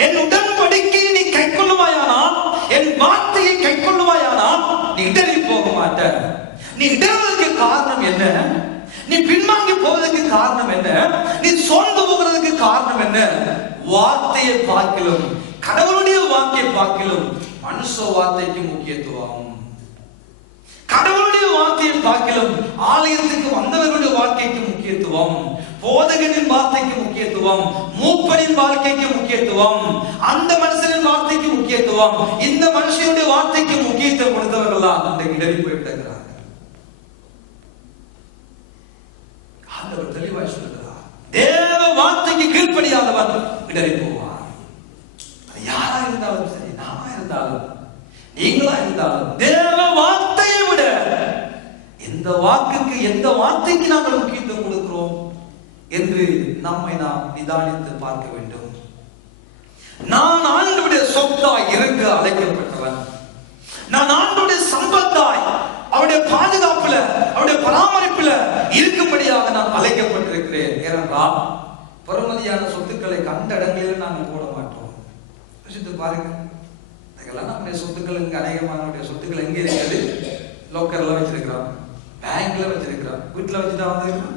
என் உடன்படிக்கை நீ கை கொள்ளுவாயானால், என் வார்த்தையை கை கொள்ளுவாயானால் நீ இடறி போக மாட்ட. நீ இடறுவதற்கு காரணம் என்ன? நீ பின்வாங்கி போவதற்கு காரணம் என்ன? நீ சோர்ந்து போகிறதுக்கு காரணம் என்ன? வார்த்தையை பார்க்கலும், கடவுளுடைய வார்த்தையை பார்க்கலும் மனுஷ வார்த்தைக்கு முக்கியத்துவம். கடவுளுடைய வார்த்தையை பார்க்கலும் ஆலயத்துக்கு வந்தவர்களுடைய வாழ்க்கைக்கு முக்கியத்துவம், போதகனின் வார்த்தைக்கு முக்கியத்துவம், மூப்பனின் வாழ்க்கைக்கு முக்கியத்துவம், அந்த மனுஷனின் வார்த்தைக்கு முக்கியத்துவம், இந்த மனுஷனுடைய வார்த்தைக்கு முக்கியத்துவம் கொடுத்தவர்கள் தான் அந்த இடறி போய்விடுகிறார்கள். ஆண்டவர் தெளிவாய் சொல்கிறார், தேவ வார்த்தைக்கு கீழ்ப்படியாதவன் இடறி போவான். அது யாரா இருந்தாலும் சரி, நாமா இருந்தாலும் நீங்களா இருந்தாலும் தேவ வார்த்தையை விட எந்த வாக்குக்கு எந்த வார்த்தைக்கு நாங்கள் முக்கியத்துவம் கொடுக்கிறோம் என்று நம்மை நாம் நிதானித்து பார்க்க வேண்டும். நான் ஆண்டவருடைய சொத்தாய் இருக்க அழைக்கப்பட்டவன். நான் ஆண்டவருடைய சம்பத்தாய் அவருடைய பாதுகாப்புல அவருடைய பராமரிப்புல இருக்கும்படியாக நான் அழைக்கப்பட்டிருக்கிறேன். ஏனென்றால் பெருமதியான சொத்துக்களை கண்ட இடங்களில் நாங்கள் போட மாட்டோம். யோசித்து பாருங்க, இதெல்லாம் நம்முடைய சொத்துக்கள் இங்க அநேகமானவருடைய சொத்துக்கள் எங்க இருக்குது? லோக்கர்ல வச்சிருக்கிறோம், பேங்க்ல வச்சிருக்கிறோம், வீட்டுல வச்சுட்டா வந்திருக்கிறோம்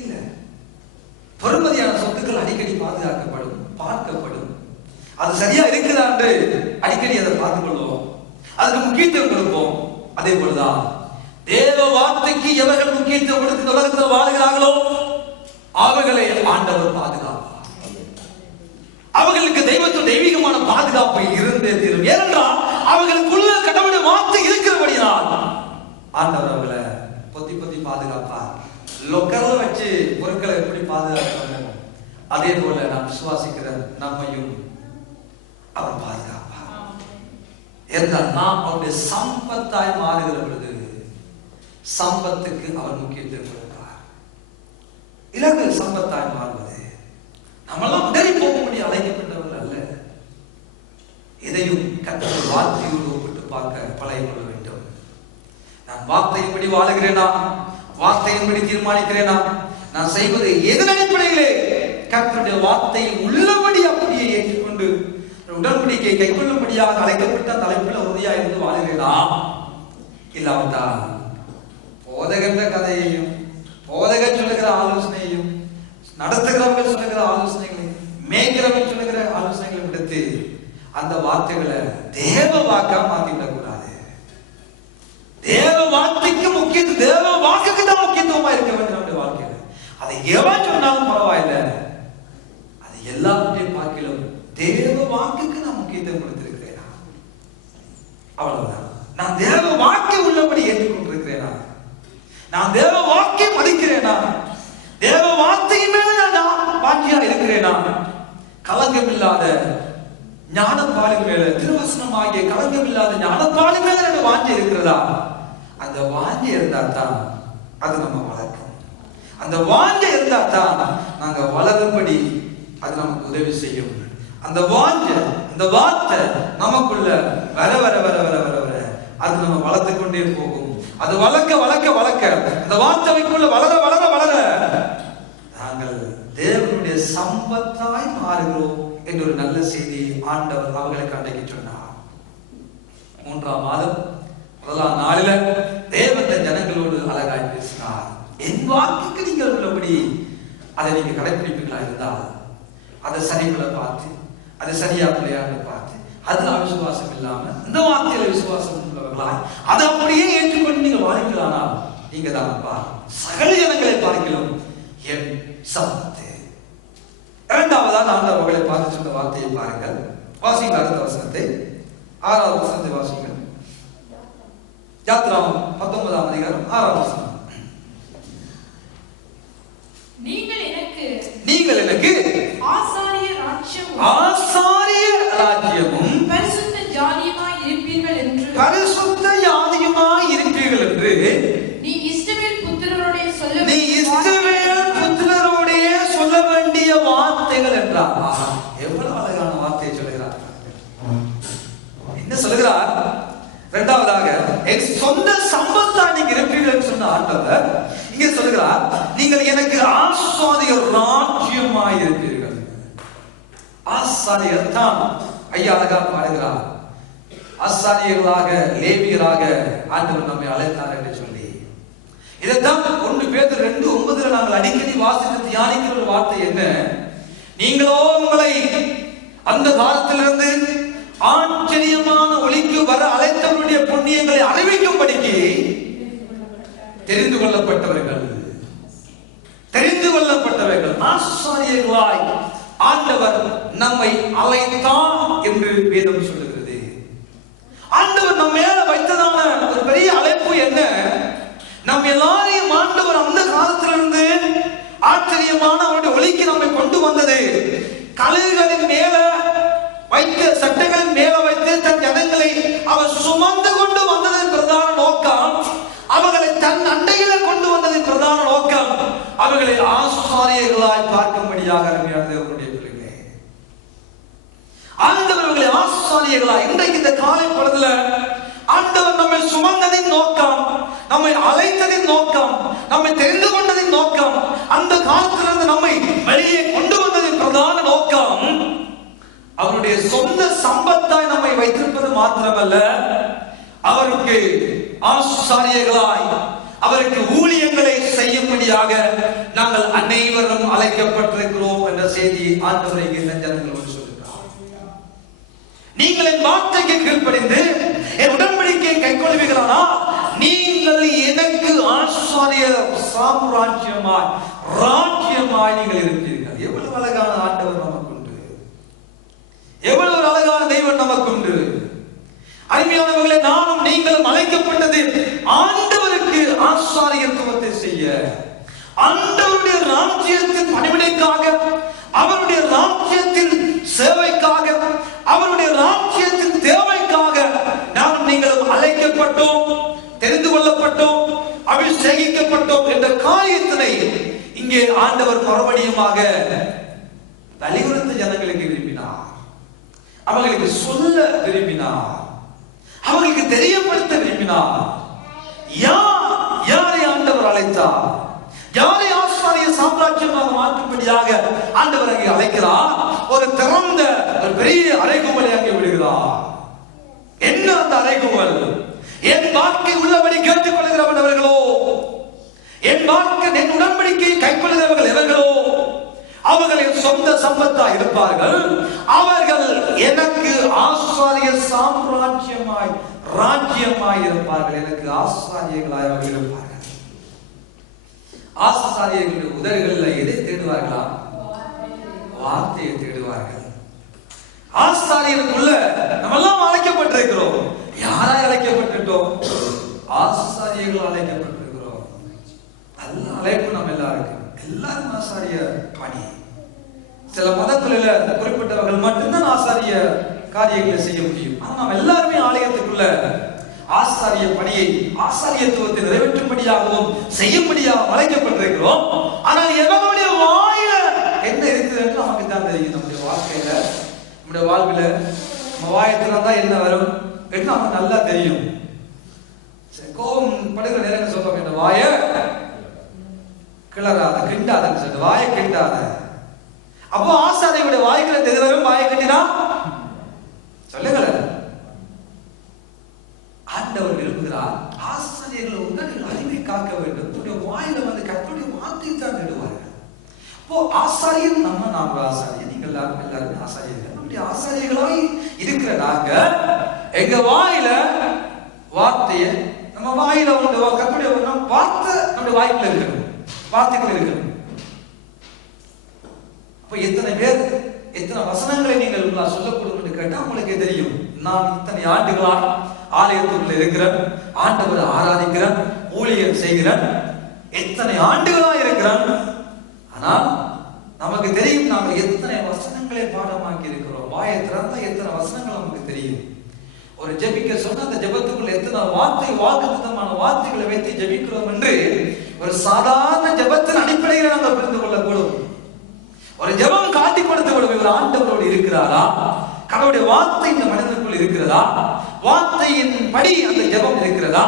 இல்ல. பெருமதியான சொத்துக்கள் அடிக்கடி பாதுகாக்கப்படும், பார்க்கப்படும். அது சரியா இருக்குதா என்று அடிக்கடி அதை பார்த்துக் கொள்வோம், அதுக்கு முக்கியத்துவம் கொடுப்போம். அதே போலதான் தேவ வார்த்தைக்கு எவர்கள் முக்கியத்துவம் கொடுத்து உலகத்தில் வாழ்கிறார்களோ அவர்களை ஆண்டவர் பாதுகாப்பார். அவர்களுக்கு தெய்வீகமான பாதுகாப்பு இருந்தே தீரும். ஏனென்றால் அவர்களுக்குள்ள கடவுளுடைய வார்த்தை இருக்கிறபடியால் ஆண்டவர் அவர்களை பொத்தி பொத்தி பாதுகாப்பார். லொக்கர்ல வச்சு பொருட்களை எப்படி பாதுகாக்கிறாங்க அதே போல நாம் விசுவாசிக்கிற நம்மையும் அவர் பாதுகாப்பார். என்றால் நாம் அவருடைய சம்பத்தாய் மாறுகிற பொழுது சம்பத்துக்கு அவர் முக்கியத்துவம் கொடுப்பார். இலகு சம்பத்தாய் மாறுவது நம்மெல்லாம் உடறி போக முடிய அழைக்கப்பட்டவர்கள் அல்ல. எதையும் கர்த்தருடைய வார்த்தையோடு ஒப்பிட்டு பார்க்க பழகிக் கொள்ள வேண்டும். நான் வார்த்தையின்படி வாழுகிறேனா, வார்த்தையின்படி தீர்மானிக்கிறேனா, நான் செய்வது எதன் அடிப்படையிலே கர்த்தருடைய வார்த்தையை உள்ளபடி அப்படியே ஏற்றுக்கொண்டு உடன்படிக்கை கைக்கொள்ளும்படியாக அழைக்கப்பட்ட தலைப்பில் உறுதியா இருந்து வாழ்கிறேனா, இல்லாவிட்டால் போதகன்ற கதையையும் போதகர் சொல்லுகிற ஆலோசனையையும் நடத்துகிறவர்கள் சொல்லுகிற ஆலோசனைகளையும் மேய்கிறவர்கள் சொல்லுகிற ஆலோசனைகளையும் எடுத்து அந்த வார்த்தைகளை தேவ வாக்கா மாத்திவிடக் கூடாது. தேவ வார்த்தைக்கு முக்கியத்துவம், தேவ வாக்குக்கு தான் முக்கியத்துவமா இருக்க வேண்டும் நம்முடைய வாழ்க்கையில. அதை எவன் சொன்னாலும் பரவாயில்லை, அது எல்லாவற்றையும் பார்க்கலும் தேவ வாக்குக்கு நான் முக்கியத்துவம் கொடுத்திருக்கிறேனா, அவ்வளவுதான். நான் தேவ வாக்கை உள்ளபடி ஏற்றுக்கொண்டிருக்கிறேனா, நான் தேவ வாக்கை மதிக்கிறேனா, தேவ வார்த்தையின் மேல நான் வாக்கியா இருக்கிறேனா, கலங்கம் இல்லாத ஞானப்பாலின் மேல திருவசனமாகிய கலங்கம் இல்லாத ஞானப்பாலின் மேல என்னோட வாஞ்சி இருக்கிறதா? அந்த வாஞ்சி இருந்தா தான் அது நம்ம வளர்க்கும். அந்த வாஞ்சி இருந்தா தான் நாங்க வளரும்படி அது நமக்கு உதவி செய்யும். அந்த வாஞ்ச, அந்த வார்த்தை நமக்குள்ள வர வர வர வர வர வர அது நம்ம வளர்த்து கொண்டே போகும். அது வளர்க்க வளர்க்க வளர்க்க அந்த வார்த்தைக்குள்ள வளர வளர வளர நாங்கள் தேவனுடைய சம்பத்தாய் மாறுகிறோம் என்ற ஒரு நல்ல செய்தி ஆண்டவர் அவர்களுக்கு அன்றைக்கு சொன்னார். 3ஆம் மாதம் 1ஆம் நாளில தேவன் ஜனங்களோடு அழகாய் பேசினார். என் வாக்குக்கு நீங்கள் உள்ளபடி அதை நீங்க கடைபிடிப்பீங்களா இருந்தால் அதை சரிகளை பார்த்து அது சரியா பிள்ளையான்னு பார்த்து அதுல அவிசுவாசம் இல்லாம இந்த வார்த்தையில விசுவாசம் உள்ளவர்களாய் அதை அப்படியே ஏற்றுக்கொண்டு நீங்க வாழ்க்கலானா நீங்க தான் சகல ஜனங்களை பார்க்கலாம் என் சம்பத்து. இரண்டாவதாக ஆண்டவர் அவர்களை பார்த்து சொன்ன வார்த்தையை பாருங்கள். வாசிங்க அடுத்த வசனத்தை, 6வது வசனத்தை வாசிங்கள். யாத்திராகமம் 19ஆம் அதிகாரம் 6வது வசனம். நீங்கள் எனக்கு ஆசாரிய ராஜ்யமும் பரிசுத்த ஜாதியுமாய் இருப்பீர்கள் என்று நீ இஸ்ரவேல் புத்திரரோடே சொல்ல வேண்டிய வார்த்தைகள் என்றார். எவ்வளவு அழகான வார்த்தையை சொல்லுகிறார். என்ன சொல்லுகிறார்? இரண்டாவதாக என் சொந்த சம்பத்தா நீங்க இருப்பீர்கள் சொன்ன ஆண்டவர் இங்க சொல்லுகிறார், நீங்கள் எனக்கு ஆசாரியர் ராஜ்யமாய் இருப்பீர்கள். ஆசாரியர் தான் ஐயா அழகா பாடுகிறார். ஆசாரியர்களாக லேவியராக ஆண்டவர் நம்மை அழைத்தார் என்று சொல்லி இதைத்தான் 1 பேதுரு 2:9 நாங்கள் அடிக்கடி வாசித்து தியானிக்கிற ஒரு வார்த்தை என்ன? நீங்களோ உங்களை அந்த காலத்திலிருந்து ஆச்சரியமான ஒளிக்கு வர அழைத்தவருடைய புண்ணியங்களை அறிவிக்கும்படிக்கு தெரிந்து கொள்ளப்பட்டவர்கள் ஆசாரியர்களாய் ஆண்டவர் நம்மை அழைத்தார் என்று வேதம் சொல்லுகிறது. ஆண்டவர் நம்ம மேல வைத்ததான ஒரு பெரிய அழைப்பு என்ன? நம்ம எல்லாரையும் ஆண்டவர் அந்த காலத்திலிருந்து ஆச்சரியமான அவருடைய ஒளிக்கு நம்மை கொண்டு வந்தது. கழுகுகளின் மேல வைத்து, சட்டைகளின் மேல வைத்து தன் ஜனங்களை அவர் சுமந்து கொண்டு வந்ததின் பிரதான நோக்கம், அவர்களை தன் அண்டையில கொண்டு வந்ததின் பிரதான நோக்கம், அவர்களை ஆசாரியர்களாய் பார்க்கும்படியாக. அவருடைய பிள்ளைகளே, ஆண்டவர்களை ஆசாரியர்களாய் இன்றைக்கு இந்த காலை பொழுதுல ஆண்டவர் நம்மை சுமந்ததின் நோக்கம், நம்மை அழைத்ததின் நோக்கம், நம்மை தெரிந்து கொண்டதின் நோக்கம், அந்த காலத்திலிருந்து நம்மை வெளியே கொண்டு வந்ததின் பிரதான நோக்கம், அவருடைய சொந்த சம்பத்தாய் நம்மை வைத்திருப்பது மாத்திரமல்ல, அவருக்கு ஆசாரியர்களாய் அவருக்கு ஊழியங்களை செய்யும்படியாக நாங்கள் அனைவரும் அழைக்கப்பட்டிருக்கிறோம் என்ற செய்தியை ஆண்டவரை ஜனங்கள் சொல்கிறார். நீங்கள் என் வார்த்தைக்கு கீழ்ப்படிந்து என் உடன்படிக்கையை கைக்கொள்வீர்களா, நீங்கள் எனக்கு ஆசாரிய சாம்ராஜ்யமாய் ராஜ்யமாய் நீங்கள் இருப்பீர்கள். எவ்வளவு அழகான ஆண்டவர் நமக்கு உண்டு, எவ்வளவு அழகான தெய்வம் நமக்கு உண்டு. அருமையானவர்களே, நானும் நீங்களும் அழைக்கப்பட்டது ஆண்டவருக்கு ஆசாரியத்துவத்தை செய்ய, ஆண்டவருடைய ராஜ்யத்தின் பணிவிடைக்காக, அவருடைய ராஜ்யத்தின் சேவைக்காக, அவருடைய ராஜ்யத்தின் தேவைக்காக நானும் நீங்களும் அழைக்கப்பட்டோம், தெரிந்து கொள்ளப்பட்டோம், அபிஷேகிக்கப்பட்டோம் என்ற காரியத்தினை இங்கே ஆண்டவர் மறுபடியுமாக வலியுறுத்த ஜனங்களுக்கு விரும்பினார், அவர்களுக்கு சொல்ல விரும்பினார், அவர்களுக்கு தெரியப்படுத்த விரும்பினார். யாரை ஆண்டவர் அழைத்தார், யாரை ஆசாரிய சாம்ராஜ்யமாக மாற்றும்படியாக ஆண்டவர் அங்கே அழைக்கிறார். ஒரு திறந்த ஒரு பெரிய அறைகூவலை அங்கே விடுகிறார். என்ன அந்த அறைகூவல்? என் வாழ்க்கை உள்ளபடி கேட்டுக் கொள்கிறவர்களோ, என் வாழ்க்கை என் உடன்படிக்கையை கைக்கொள்கிறவர்கள் எவர்களோ அவர்களின் சொந்த சம்பத்தா இருப்பார்கள். அவர்கள் எனக்கு ஆசாரிய சாம்ராஜ்யமாய் ராஜ்யமாய் இருப்பார்கள். எனக்கு ஆசாரியர்களாய் அவர்கள் இருப்பார்கள். ஆசாரியர்களுடைய உதடுகளில் எதை தேடுவார்களா? வார்த்தையை தேடுவார்கள். ஆசாரியருக்குள்ள நம்ம எல்லாம் அழைக்கப்பட்டிருக்கிறோம். யாராய் அழைக்கப்பட்டிருக்கிறோம்? ஆசாரியர்கள் அழைக்கப்பட்டிருக்கிறோம். நல்ல அழைப்பு நம்ம எல்லாருக்கும். எல்லாரும் ஆசாரிய பணி. சில மதங்களில குறிப்பிட்டவர்கள் மட்டும்தான் ஆசாரிய காரியங்களை செய்ய முடியும். ஆனா நம்ம எல்லாருமே ஆலயத்துக்குள்ள ஆசாரிய பணியை, ஆசாரியத்துவத்தை நிறைவேற்றும்படியாகவும் செய்யும்படியாக அழைக்கப்பட்டிருக்கிறோம். ஆனால் எவனுடைய வாயில என்ன இருக்குது என்று நமக்கு தான் தெரியும். நம்முடைய வாழ்க்கையில, நம்முடைய வாழ்வில நம்ம வாயத்துல தான் என்ன வரும் என்று நமக்கு நல்லா தெரியும். கோபம் படுகிற நேரம் சொல்லுவாங்க, இந்த வாய கிளறாத, கிண்டாதன்னு சொல்லிட்டு, வாயை கிண்டாத. அப்போ ஆசாரியுடைய வாய்க்குள்ள எது வரும்? வாயை கிண்டினா சொல்லுங்கள. ஆண்டவர் விரும்புகிறார் ஆசாரியர்கள் உடனே அறிவை காக்க வேண்டும். உங்களுடைய வாயில வந்து கர்த்தருடைய வார்த்தை தான் நடுவார்கள். அப்போ ஆசாரியர் நாங்கள் ஆசாரியர், நீங்கள் எல்லாருமே ஆசாரியர்கள். நம்முடைய ஆசாரியர்களாய் இருக்கிற நாங்க எங்க வாயில வார்த்தையை, நம்ம வாயில கர்த்தருடைய வார்த்தை நம்முடைய வாய்க்குள்ள இருக்கணும், வார்த்தைகள் இருக்கணும். அப்ப எத்தனை பேர், எத்தனை வசனங்களை நீங்கள் சொல்லக்கூடும் என்று கேட்டா உங்களுக்கு தெரியும். நான் இத்தனை ஆண்டுகளாக ஆலயத்துக்குள்ள இருக்கிறேன், ஆண்டவரை ஆராதிக்கிறேன், ஊழியர் செய்கிறேன், எத்தனை ஆண்டுகளா இருக்கிறேன். ஆனால் நமக்கு தெரியும் நாங்கள் எத்தனை வசனங்களை பாடமாக்கி இருக்கிறோம். வாயை திறந்தா எத்தனை வசனங்கள் நமக்கு தெரியும். ஒரு ஜெபிக்க சொன்ன அந்த ஜெபத்துக்குள்ள எத்தனை வார்த்தை, வாக்குத்தத்தமான வார்த்தைகளை வைத்து ஜெபிக்கிறோம் என்று ஒரு சாதாரண ஜெபத்தின் அடிப்படையில் நாங்கள் புரிந்து கொள்ளக்கூடும். ஒரு ஜெபம் காட்டி கொடுத்து விடும், இவர் ஆண்டவரோடு இருக்கிறாரா, கடவுளுடைய வார்த்தை இந்த மனிதனுக்குள் இருக்கிறதா, வார்த்தையின் படி அந்த ஜெபம் இருக்கிறதா.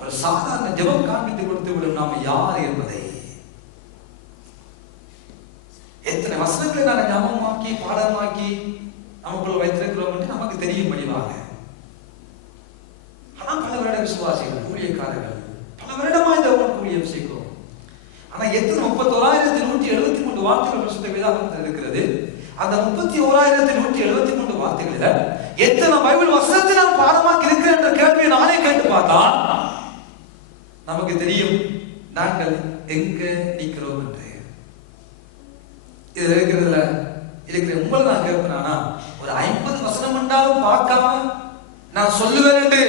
ஒரு சாதாரண ஜெபம் காண்பித்து கொடுத்து விடும் நாம யார் என்பதை. எத்தனை வசனங்களை நாங்கள் ஞாபகமாக்கி பாடமாக்கி நமக்குள்ள வைத்திருக்கிறோம் என்று நமக்கு தெரியும் வடிவாக. ஆனால் பல வருட விசுவாசிகள், ஊழியக்காரர்கள் பல வருடமா இந்த ஊழியம் செய்கிறோம். ஆனா எத்தனை 31,173 வார்த்தைகள் பரிசுத்த வேதாகமத்தில் இருக்கிறது. அந்த 31,173 வார்த்தைகளில் எத்தனை பைபிள் வசனத்தை நான் பாடமாக்கி இருக்கிறேன் என்ற கேள்வியை நானே கேட்டு பார்த்தா நமக்கு தெரியும் நாங்கள் எங்க நிற்கிறோம் என்று. இதுல இருக்கிற உங்களை நான் கேட்பேனா, ஒரு 50 வசனம் என்றாலும் பார்க்காம நான் சொல்லுவேன் என்று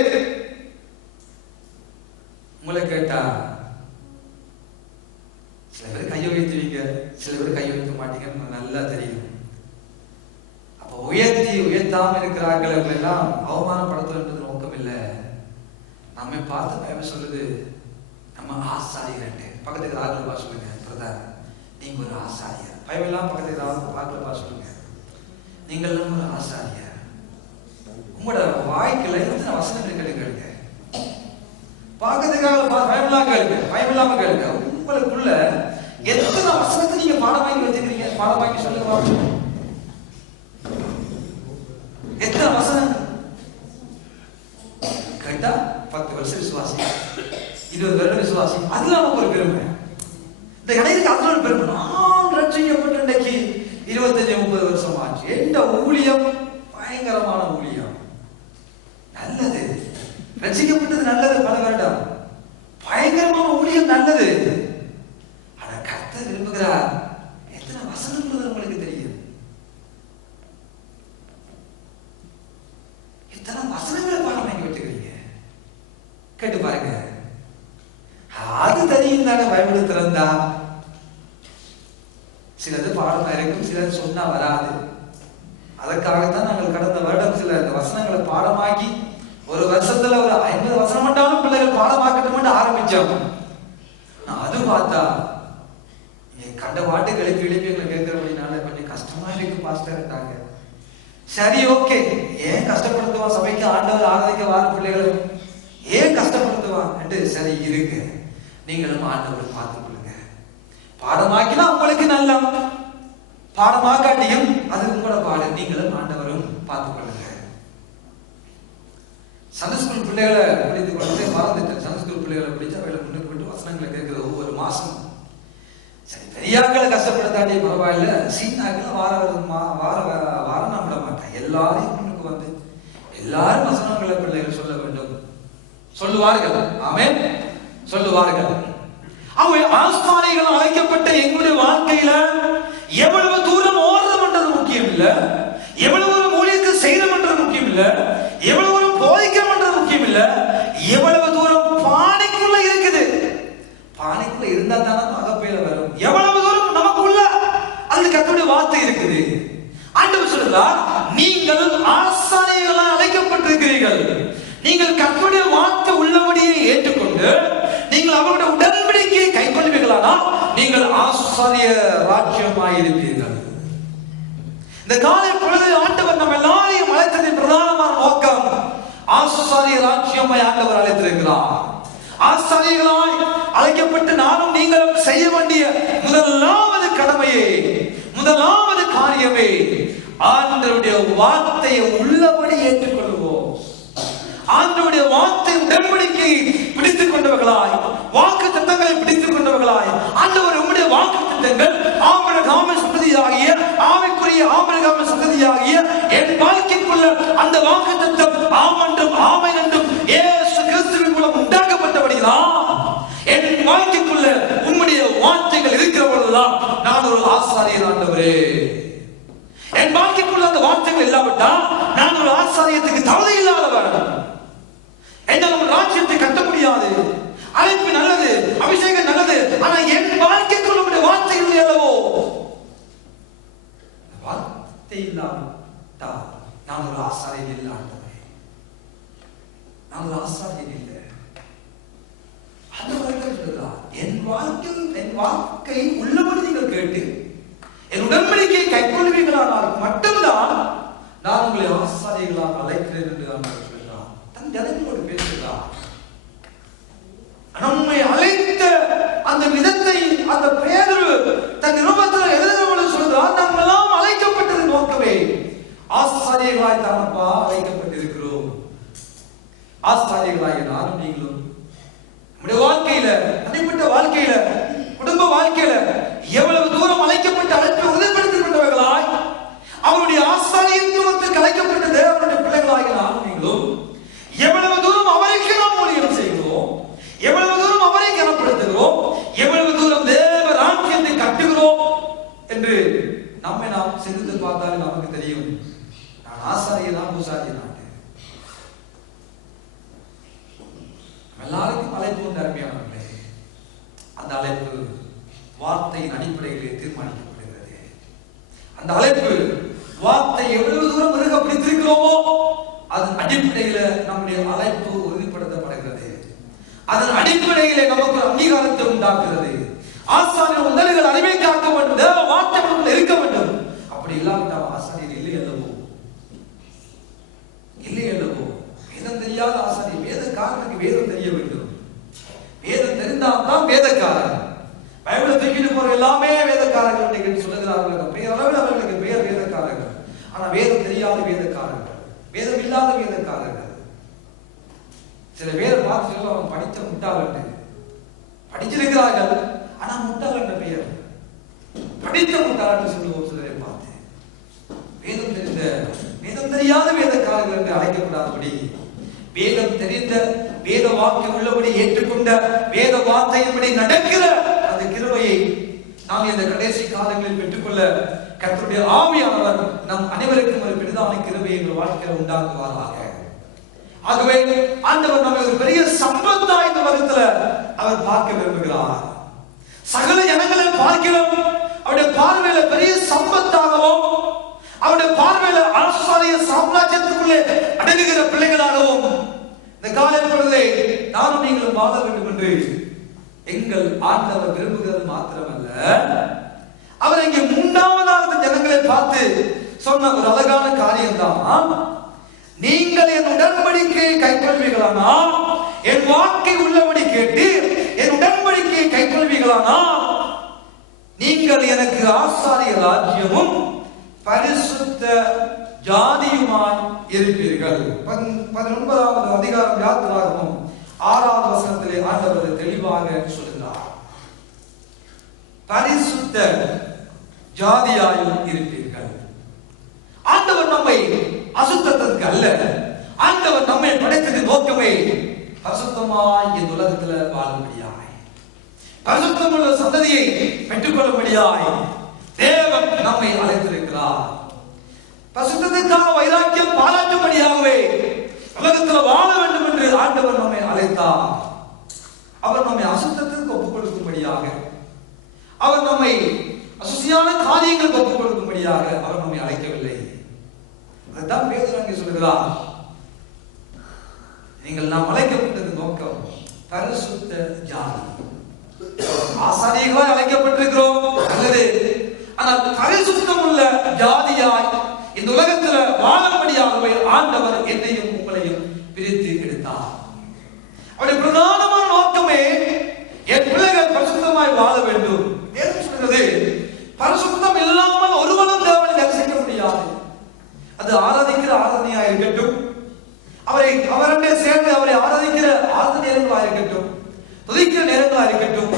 உங்களை கேட்டா சில பேர் கையை வைத்துவீங்க, சில சில பேர் கை வைக்க மாட்டீங்கன்னு நல்லா தெரியும். அப்ப உயர்த்தாம இருக்கிறார்கள் எல்லாம் அவமானப்படுத்துவது நோக்கம் இல்லை. நம்மை பார்த்து பைபிள் சொல்லுது நம்ம ஆசாரியர். பக்கத்துக்கு ஆகலப்பா சொல்லுங்க, பிரதர் நீங்க ஒரு ஆசாரியர். பைபிள் எல்லாம் பக்கத்துக்கு ஆகலப்பா சொல்லுங்க, நீங்கள் ஒரு ஆசாரியர். உங்களோட வாய்க்குள்ள எத்தனை வசனங்கள் கேளுங்க, பக்கத்துக்காக பைபிளாக கேளுங்க, பைபிள் இல்லாம கேளுங்க. உங்களுக்குள்ள எத்தனை வசனத்தை நீங்க பாடமாக்கி வச்சுக்கிறீங்க? பாடமாக்கி சொல்லுங்க, எத்தனை வசனம் கேட்டா 10 வருஷம் விசுவாசி, 20 வருடம் விசுவாசி, அதுல நமக்கு ஒரு பெருமை. இந்த இடையிலுக்கு அதுல ஒரு பெருமை. நான் ரட்சிக்கப்பட்ட இன்றைக்கு 25-30 வருஷம் ஆச்சு. எந்த ஊழியம் பயங்கரமான ஊழியம், நல்லது. ரட்சிக்கப்பட்டது நல்லது, பல வருடம் பயங்கரமான ஊழியம் நல்லது. ஆனா கர்த்தர் விரும்புகிறார் எத்தனை வசனங்கள் உங்களுக்கு தெரியும், எத்தனை வசனங்களை பாடமாக்கி வச்சுக்கிறீங்க கேட்டு பாருங்க. அது தெரியும் தானே பைபிள் திறந்தா. சிலது பாடமா இருக்கும், சிலது சொன்னா வராது. அதற்காகத்தான் நாங்கள் கடந்த வருடம் சில இந்த வசனங்களை பாடமாக்கி ஒரு வருஷத்துல ஒரு 50 வசனம் மட்டும் பிள்ளைகள் பாடமாக்கட்டும் ஆரம்பிச்சோம். அது பார்த்தா கண்ட பாட்டுக்கு எழுப்பி எங்களை கேட்கிறபடினால கொஞ்சம் கஷ்டமா இருக்கு பாஸ்டர்ட்டாங்க. சரி, ஓகே, ஏன் கஷ்டப்படுத்துவான் சபைக்கு ஆண்டவர் ஆராதிக்க வார பிள்ளைகளை ஏன் கஷ்டப்படுத்துவான் என்று சரி இருக்கு. நீங்களும் ஆண்டவர் பார்த்துக் கொள்ளுங்க. பாடமாக்கினா உங்களுக்கு நல்ல, பாடமாக்காட்டியும் அது உங்களோட பாடு, நீங்களும் ஆண்டவரும் பார்த்துக் கொள்ளுங்க. சண்டே ஸ்கூல் பிள்ளைகளை படித்துக் கொண்டு மறந்துட்டேன். சண்டே ஸ்கூல் பிள்ளைகளை படிச்சு அவைகளை முன்னுக்கு விட்டு வசனங்களை கேட்கிறது ஒவ்வொரு மாசம். சரி, பெரியாக்களை கஷ்டப்படுத்தாட்டி பரவாயில்ல, சீனாக்கள் வாரம் நான் விட மாட்டேன். எல்லாரையும் முன்னுக்கு வந்து எல்லாரும் வசனங்களை பிள்ளைகள் சொல்ல வேண்டும், சொல்லுவார்கள். ஆமென், சொல்லுவார்கள். அவை ஆஸ்தானிகள் அழைக்கப்பட்ட எங்களுடைய வாழ்க்கையில எவ்வளவு தூரம் ஓடுறோம்ன்றது முக்கியம் இல்ல, எவ்வளவு ஒரு ஊழியத்தை செய்யணும்ன்றது முக்கியம் இல்ல, எவ்வளவு ஒரு போதிக்கணும்ன்றது முக்கியம் இல்ல, எவ்வளவு தூரம் பானைக்குள்ள இருக்குது. பானைக்குள்ள இருந்தா தானே அகப்பையில வரும். எவ்வளவு தூரம் நமக்குள்ள அந்த கர்த்தருடைய வார்த்தை இருக்குது. ஆண்டவர் சொல்றார், நீங்கள் ஆசாரியர்களால் அழைக்கப்பட்டிருக்கிறீர்கள். நீங்கள் கர்த்தருடைய வார்த்தை உள்ளபடியே ஏற்றுக்கொண்டு நீங்கள் அவருடைய உடன்படிக்கையை கைக்கொள்வீர்களானால் நீங்கள் ஆசாரிய ராஜ்யமாயிருப்பீர்கள். இந்த காலை பொழுது ஆண்டவர் நம்ம எல்லாரையும் அழைத்ததின் பிரதானமான நோக்கம் ஆசாரிய ராஜ்யமாய் ஆண்டவர் அழைத்திருக்கிறார். ஆசாரியர்களாய் அழைக்கப்பட்டு நானும் நீங்களும் செய்ய வேண்டிய முதலாவது கடமையே, முதலாவது காரியமே ஆண்டவருடைய வார்த்தையை உள்ளபடி ஏற்றுக்கொள்வோம். ஆண்டவருடைய வார்த்தை உடன்படிக்கை பிடித்துக் கொண்டவர்களாய், வாக்கு திட்டங்களை பிடித்துக் கொண்டவர்களாய், ஆண்டவர் உம்முடைய வாக்கு திட்டங்கள் ஆபிரகாம் சந்ததியாகிய ஆவிக்குரிய ஆபிரகாம் சந்ததியாகிய என் வாழ்க்கைக்குள்ள அந்த வாக்கு திட்டம் ஆம் என்றும் ஆமென் என்றும் இயேசு கிறிஸ்துவின் மூலம் உண்டாக்கப்பட்டபடிதான் என் வாழ்க்கைக்குள்ள உம்முடைய வார்த்தைகள் இருக்கிற பொழுதுதான் நான் ஒரு ஆசாரியர். ஆண்டவரே, என் வாழ்க்கைக்குள்ள அந்த வார்த்தைகள் இல்லாவிட்டால் நான் ஒரு ஆசாரியத்துக்கு தகுதி இல்லாதவர். என்னால் ஒரு ராஜ்யத்தை கட்ட முடியாது. அழைப்பு நல்லது, அபிஷேகம் நல்லது, ஆனா என் வாழ்க்கைக்குள்ள உடைய வார்த்தை இல்லை அல்லவோ. வார்த்தை இல்லாவிட்டால் நான் ஒரு ஆசாரியர் இல்லை. ஆண்டவரே, நான் ஒரு ஆசாரியர் இல்லை. என் வாழ்க்கை உள்ளபடி நீங்கள் கேட்டு என் உடன்படிக்கையை கைக்கொள்வீர்களானால் மட்டும்தான் நான் உங்களை ஆசாரியர்களாக அழைக்கிறேன் என்று ஆண்டவர் சொல்கிறார். தன் ஜனங்களோடு பேசுகிறார். நம்மை அழைத்த அந்த விதத்தை அந்த பேதுரு தன் நிருபத்தில் எழுதுகிறவர்கள் சொல்கிறார், நாம் எல்லாம் அழைக்கப்பட்டது நோக்கமே ஆசாரியர்களாய் தானப்பா அழைக்கப்பட்டிருக்கிறோம். ஆசாரியர்களாய் நானும் நீங்களும் நம்முடைய வாழ்க்கையில, தனிப்பட்ட வாழ்க்கையில, குடும்ப வாழ்க்கையில எவ்வளவு தூரம் அழைக்கப்பட்ட அழைப்பை உறுதிப்படுத்திக் கொண்டவர்களாய், அவருடைய ஆசாரியத்துவத்துக்கு அழைக்கப்பட்ட தேவனுடைய பிள்ளைகளாக நானும் நீங்களும் எவ்வளவு தூரம் அவருக்கு நாம் ஊழியம் செய்கிறோம், எவ்வளவு தூரம் அவரை கனப்படுத்துகிறோம், எவ்வளவு தூரம் தேவ ராஜ்யத்தை கட்டுகிறோம் என்று நம்மை நாம் சிந்தித்து பார்த்தாலும் நமக்கு தெரியும். நான் ஆசாரியனா பூசாரியனா? எல்லாருக்கும் அழைப்பு உண்டு அருமையானவர்களே. அந்த அழைப்பு வார்த்தையின் அடிப்படையிலே தீர்மானிக்கப்படும். அந்த அழைப்பு வார்த்தை எவ்வளவு தூரம் மிருக பிடித்திருக்கிறோமோ அதன் அடிப்படையில நம்முடைய அழைப்பு உறுதிப்படுத்தப்படுகிறது. அதன் அடிப்படையிலே நமக்கு அங்கீகாரத்தை உண்டாக்குகிறது. ஆசாரியர் உதடுகள் அறிவை காக்க வேண்டும், தேவ வார்த்தை இருக்க வேண்டும். அப்படி இல்லாவிட்டால் ஆசாரியர் இல்லை அல்லவோ, இல்லை அல்லவோ. வேதம் தெரியாத ஆசாரியர், வேதக்காரனுக்கு வேதம் தெரிய வேண்டும். வேதம் தெரிந்தால்தான் வேதக்காரன். பைபிளை தூக்கிட்டு போற எல்லாமே வேதக்காரர்கள் என்று சொல்லுகிறார்கள். பெயர் அளவில் அவர்களுக்கு பெயர் வேதக்காரர்கள். ஆனா வேதம் தெரியாத வேதக்காரர்கள், வேதம் இல்லாத வேதக்காரர்கள். சில பேர் பார்த்து அவன் படித்த முட்டாளன், படிச்சிருக்கிறார்கள் ஆனா முட்டாள் என்ற பெயர், படித்த முட்டாள் சொல்லுவோம். சிலரை பார்த்து வேதம் தெரிந்த வேதம் தெரியாத வேதக்காரர்கள் என்று அழைக்கப்படாதபடி, வேதம் தெரிந்த வேத வாக்கு உள்ளபடி ஏற்றுக்கொண்ட வேத வார்த்தையின்படி நடக்கிற அந்த கிருபையை நாம் இந்த கடைசி காலங்களில் பெற்றுக்கொள்ள கர்த்தருடைய ஆவியானவர் நம் அனைவருக்கும் ஒரு பெரிதான கிருபையை எங்கள் வாழ்க்கையில் உண்டாக்குவாராக. ஆகவே ஆண்டவர் நம்மை ஒரு பெரிய சம்பத்தா இந்த உலகத்துல அவர் பார்க்க விரும்புகிறார். சகல ஜனங்களை பார்க்கிறோம் அவருடைய பார்வையில பெரிய சம்பத்தாகவும், அவருடைய பார்வையில ஆசாரிய சாம்ராஜ்யத்துக்குள்ளே அடங்குகிற பிள்ளைகளாகவும் இந்த காலை பொழுதே நானும் நீங்களும் வாழ வேண்டும் என்று எங்கள் ஆண்டவர் விரும்புகிறது மாத்திரமல்ல, அவர் இங்கே மூன்றாவதாக ஜனங்களை பார்த்து சொன்ன ஒரு அழகான காரியம் தான், நீங்கள் என் உடன்படிக்கையை கைக்கொள்வீர்களானால், என் வாக்கை உள்ளபடி கேட்டு என் உடன்படிக்கையை கைக்கொள்வீர்களானால், நீங்கள் எனக்கு ஆசாரிய ராஜ்யமும் பரிசுத்த ஜாதியுமாய் இருப்பீர்கள். 19வது அதிகாரம் யாத்திராகமம் 6வது வசனத்திலே ஆண்டவர் தெளிவாக சொல்கிறார், பரிசுத்த ஜாதியாயும் இருப்பீர்கள். ஆண்டவர் நம்மை அசுத்தத்திற்கு அல்ல, ஆண்டவர் நம்மை படைத்தது நோக்கமே பரிசுத்தமாய் இந்த உலகத்துல வாழும்படியாய், பரிசுத்தமுள்ள சந்ததியை பெற்றுக்கொள்ளும்படியாய் தேவன் நம்மை அழைத்திருக்கிறார். பரிசுத்தத்திற்காக வைராக்கியம் பாராட்டும்படியாகவே உலகத்தில் வாழ வேண்டும் என்று ஆண்டவர் நம்மை அழைத்தார். அவர் நம்மை அசுத்தத்திற்கு ஒப்புக் கொடுக்கும்படியாக, அவர் நம்மை அசுசியான காரியங்களுக்கு ஒப்புக் கொடுக்கும்படியாக அவர் நம்மை அழைக்கவில்லை. அதுதான் பேதுரு அங்கே சொல்கிறார், நீங்கள் நாம் அழைக்கப்பட்டது நோக்கம் பரிசுத்த ஜாதி. ஆசாரியர்களாய் அழைக்கப்பட்டிருக்கிறோம் அல்லது, ஆனால் பரிசுத்தம் உள்ள ஜாதியாய் இந்த உலகத்தில் வாழும்படியாகவே ஆண்டவர் என்னையும் உங்களையும் பிரித்து எடுத்தார். அவருடைய பிரதானமான நோக்கமே என் பிள்ளைகள் பரிசுத்தமாய் வாழ வேண்டும். ஏன் சொல்கிறது, பரிசுத்தம் இல்லாமல் ஒருவனும் தேவனை தரிசிக்க முடியாது. அது ஆராதிக்கிற ஆராதனையா இருக்கட்டும், அவருடைய சேர்ந்து அவரை ஆராதிக்கிற ஆராதனை நேரங்களா இருக்கட்டும், துதிக்கிற நேரங்களா இருக்கட்டும்,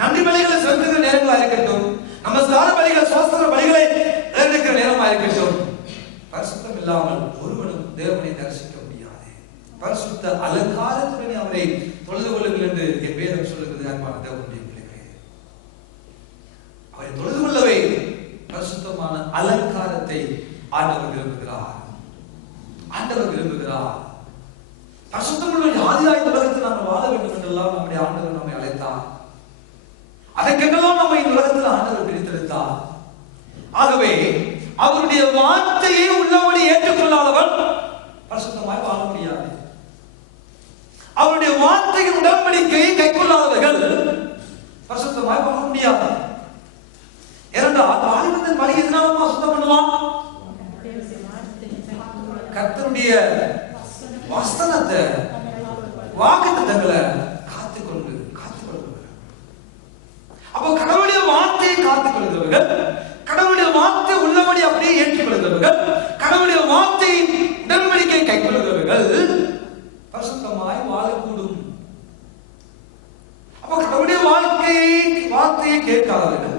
நன்றி பலிகளை செலுத்துகிற நேரங்களா இருக்கட்டும், நமஸ்கார பலிகள் சோஸ்திர பலிகளை நிறைவேற்ற நேரமா இருக்கட்டும், பரிசுத்தம் இல்லாமல் ஒருவனும் தேவனை தரிசிக்க முடியாது. பரிசுத்த அலங்காரத்துடனே அவரை தொழுது கொள்ளுங்கள் என்று என் வேதம் சொல்லுகிறது. அன்பான தேவனுடைய பிள்ளைகளே, அவரை தொழுது கொள்ளவே பரிசுத்தமான அலங்காரத்தை ஆண்டவர் விரும்புகிறார். ஆண்டவர் விரும்புகிறார். பரிசுத்தமுள்ள ஜாதியாய் உலகத்தில் நாம் வாழ வேண்டும் என்றெல்லாம் நம்முடைய ஆண்டவர் நம்மை அழைத்தார். அதற்கெல்லாம் நம்மை இந்த உலகத்தில் ஆண்டவர் பிரித்தெடுத்தார். ஆகவே அவருடைய வார்த்தையை உள்ளபடி ஏற்றுக்கொள்ளாதவன் பரிசுத்தமாய் வாழ முடியாது. அவருடைய வார்த்தையின் உடன்படிக்கையை கைக்கொள்ளாதவர்கள் பரிசுத்தமாய் வாழ முடியாது. ஏனென்றால் ஆதிபத்தின் பலி எதனால சுத்தம் பண்ணுவான்? கர்த்தருடைய வசனத்தை வாக்குத்தத்தங்களை காத்துக்கொண்டு அப்போ கடவுளுடைய வார்த்தையை காத்துக் கொள்கிறவர்கள், கடவுளுடைய வார்த்தை உள்ளபடி அப்படியே ஏற்றுக்கொள்கிறவர்கள், கடவுளுடைய வார்த்தையை உடன்படிக்கை கைக்கொள்கிறவர்கள் பரிசுத்தமாய் வாழக்கூடும். அப்போ கடவுளுடைய வார்த்தையை கேட்காதவர்கள்,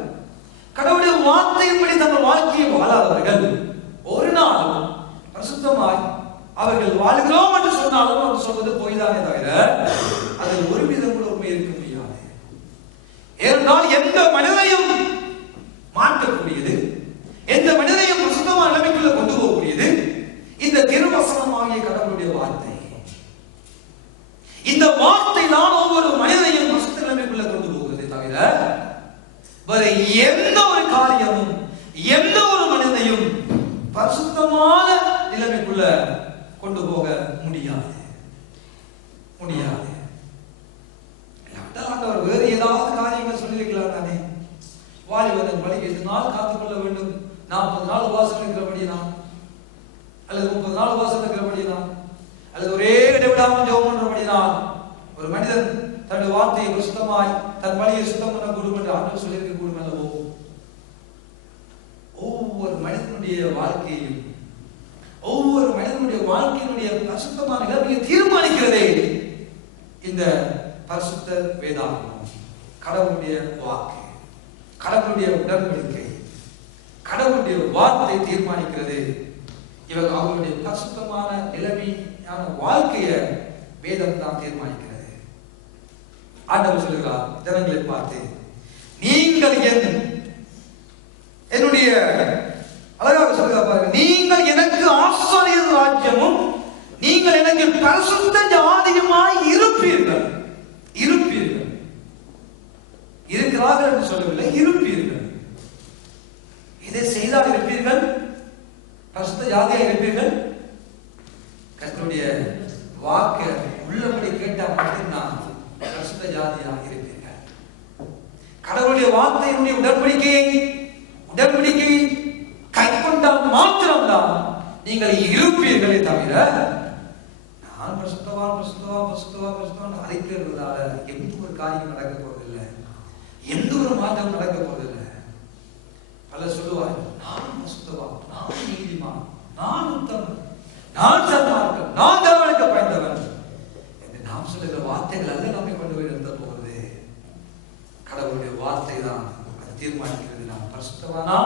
கடவுளுடைய வார்த்தையின்படி தங்கள் வாழ்க்கையை வாழாதவர்கள் ஒரு நாள் பரிசுத்தமாய் அவர்கள் வாழ்கிறோம் என்று சொன்னாலும் அவர் சொல்வது பொய்தானே தவிர அதில் ஒரு விதம் கூட உண்மை இருக்க முடியாது. ஏனென்றால் எந்த மனிதனையும் மாற்றக்கூடியது, எந்த மனிதனையும் பரிசுத்தமான நிலைமைக்குள்ள கொண்டு போகக்கூடியது இந்த திருவசனமாகிய கடவுளுடைய வார்த்தை. இந்த வார்த்தை தான் ஒவ்வொரு மனிதனையும் பரிசுத்த நிலைமைக்குள்ள கொண்டு போகிறதை தவிர வேற எந்த ஒரு காரியமும் எந்த ஒரு மனிதனும் கொள்ள வேண்டும். 40 நாள் உபவாசம் இருக்கிறபடினா, அல்லது 30 நாள் உபவாசம் இருக்கிறபடினா, அல்லது ஒரே இடைவிடாமல் ஜெபம் பண்றபடினா, ஒரு மனிதன் தன்னுடைய வார்த்தையை சுத்தமாய் தன் வழியை சுத்தம் பண்ண கூடும் என்று ஆண்டவர் சொல்லியிருக்க கூடும் அல்லவோ? ஒவ்வொரு மனிதனுடைய வாழ்க்கையும், ஒவ்வொரு மனிதனுடைய வாழ்க்கையினுடைய பரிசுத்தமான நிலைமையை தீர்மானிக்கிறதே இந்த பரிசுத்த வேதாகமம். கடவுளுடைய வாக்கு, கடவுளுடைய உடன்படிக்கை, கடவுளுடைய வார்த்தை தீர்மானிக்கிறது. இவங்க அவர்களுடைய பரிசுத்தமான நிலைமையான வாழ்க்கையை வேதம் தான் தீர்மானிக்கிறது. ஆண்டவர் சொல்லுகிறார் ஜனங்களை பார்த்து, நீங்கள் என்னுடைய அழகாக சொல்லுகிறார் பாருங்க, நீங்கள் எனக்கு ஆசாரியர் ராஜ்யமும் நீங்கள் எனக்கு பரிசுத்த ஜாதியுமாய் இருப்பீர்கள். இருப்பீர்கள், இருக்கிறார்கள் என்று சொல்லவில்லை, இருப்பீர்கள். இதை செய்தால் இருப்பீர்கள், பரிசுத்த ஜாதியாக இருப்பீர்கள். கர்த்தருடைய வாக்கு உள்ளபடி கேட்டால் மட்டும்தான் பரிசுத்த ஜாதியாக இருப்பீர்கள். கடவுளுடைய வார்த்தையினுடைய உடன்படிக்கை கைக்கொண்டால் மாத்திரம்தான் நீங்கள் இருப்பீர்களே தவிர, நான் பரிசுத்தவான் அறிக்கிறதால எந்த ஒரு காரியம் நடக்க போவதில்லை, எந்த ஒரு மாற்றம் நடக்க போவதில்லை. பலர் சொல்லுவார், நான் பரிசுத்தவான், நான் நீதிமான், நான் உத்தமன், நான் சன்மார்க்கன், நான் தேவனுக்கு பயந்தவன் என்று நாம் சொல்லுகிற வார்த்தைகள் அல்ல நம்மை கொண்டு போய் நிறுத்த போகிறது. கடவுளுடைய வார்த்தை தான் அது தீர்மானிக்கிறது. நாம் பரிசுத்தவானா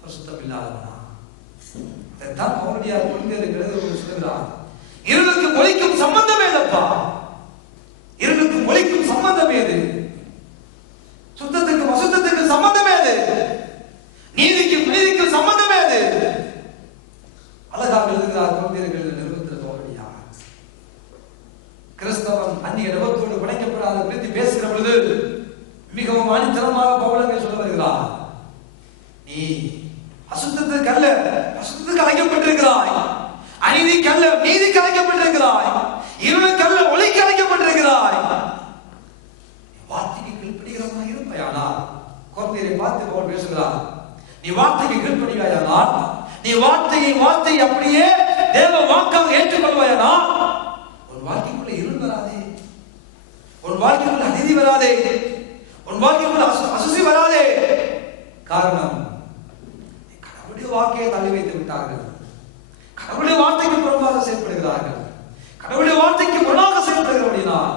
பரிசுத்தம் இல்லாதவனா? அதைத்தான் பவுலடியார் கொண்டு இருக்கிறது. சொல்லுகிறார், இருளுக்கு ஒளிக்கும் சம்பந்தமே இல்லப்பா. இருளுக்கு ஒளிக்கும் சம்பந்தம் ஏது? சுத்தத்துக்கு அசுத்தத்துக்கு சம்பந்தம் ஏது? நீதிக்கு சம்பந்தம் ஏது? அழகாக எழுதுகிறார் கொண்டிருக்கிறது நிறுவனத்தில் பவுலடியார். கிறிஸ்தவன் அந்நிய நிலத்தோடு பிணைக்கப்படாத குறித்து பேசுகிற பொழுது மிகவும் அணித்தனமாக பவுலங்க சொல்ல வருகிறார். நீ அசுத்தத்துக்கு அல்ல அசுத்தத்துக்கு அழைக்கப்பட்டிருக்கிறாய், அநீதிக்கு அல்ல நீதிக்கு அழைக்கப்பட்டிருக்கிறாய், இருளுக்கு அல்ல ஒளிக்கு அழைக்கப்பட்டிருக்கிறாய். வார்த்தைக்கு கீழ்ப்படிகிறவனாக இருப்பாயானால், கொரிந்தியரை பார்த்து பவுல் பேசுகிறார், நீ வார்த்தைக்கு கீழ்ப்படிவாயானால், நீ வார்த்தையை அப்படியே தேவ வாக்காக ஏற்றுக்கொள்வாயானால், உன் வாழ்க்கைக்குள்ள இருள் வராதே, உன் வாழ்க்கைக்குள்ள அநீதி வராதே, உன் வாழ்க்கைக்குள்ள அசுசி வராதே. காரணம், கடவுளுடைய வாக்கையை தள்ளி வைத்து விட்டார்கள், கடவுளுடைய வார்த்தைக்கு புறம்பாக செயல்படுகிறார்கள், கடவுளுடைய வார்த்தைக்கு முரணாக செயல்படுகிறபடினால்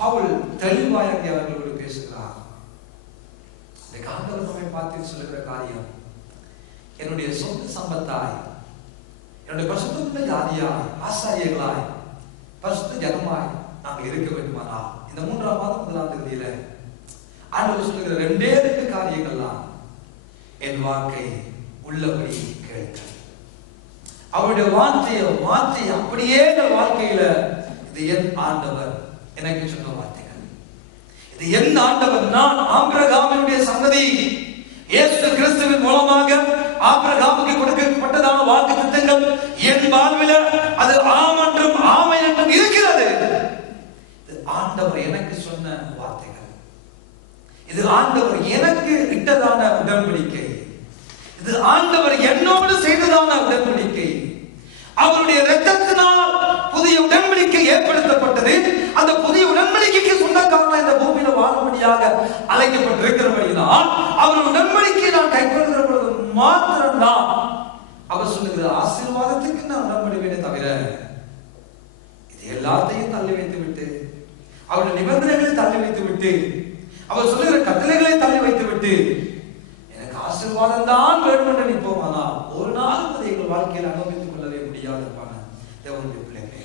பவுல் தெளிவாய் அங்கே அவர்களோடு பேசுகிறார். இந்த ஆண்டவர் நம்மை பார்த்து சொல்லுகிற காரியம், என்னுடைய சொந்த சம்பத்தாய், என்னுடைய பரிசுத்த ஜாதியாய், ஆசாரியர்களாய், பரிசுத்த ஜனமாய் நாங்கள் இருக்க வேண்டுமானால், இந்த 3ஆம் மாதம் 1ஆம் தேதியில ஆண்டவர் சொல்லுகிற 2 காரியங்கள் தான், என் வாக்கை உள்ளபடி கேட்க, அவருடைய வார்த்தையை அப்படியே எங்கள் வாழ்க்கையில, இது என் ஆண்டவர் எனக்கு சொன்ன வார்த்தைகள், இது என் ஆண்டவர், நான் ஆபிரகாமினுடைய சந்ததி, இயேசு கிறிஸ்துவின் மூலமாக ஆபிரகாமுக்கு கொடுக்கப்பட்டதான வாக்கு திட்டங்கள் என் வாழ்வில் அது ஆம் என்றும் ஆமை என்றும் இருக்கிறது. இது ஆண்டவர் எனக்கு சொன்ன வார்த்தைகள், இது ஆண்டவர் எனக்கு இட்டதான உடன்படிக்கை, இது ஆண்டவர் என்னோடு செய்ததான உடன்படிக்கை. அவருடைய இரத்தத்தினால் புதிய உடன்படிக்கை ஏற்படுத்தப்பட்டது. அந்த புதிய உடன்படிக்கைக்கு சொந்தக்காரன் இந்த பூமியில வாழும்படியாக அழைக்கப்பட்டிருக்கிறபடியால் அவர் உடன்படிக்கையை நான் கைக்கொள்கிற பொழுது மாத்திரம்தான் அவர் சொல்லுகிற ஆசீர்வாதத்துக்கு நான் உடன்படுவேனே தவிர, இது எல்லாத்தையும் தள்ளி வைத்து விட்டு, அவருடைய நிபந்தனைகளை தள்ளி வைத்து விட்டு, அவர் சொல்லுகிற கட்டளைகளை தள்ளி வைத்து விட்டு எனக்கு ஆசீர்வாதம் தான் வேண்டும் என்று நிற்போமானால் ஒரு நாள் அதை எங்கள் வாழ்க்கையில் அனுபவித்துக் கொள்ளவே முடியாது. தேவனுடைய பிள்ளைகளே,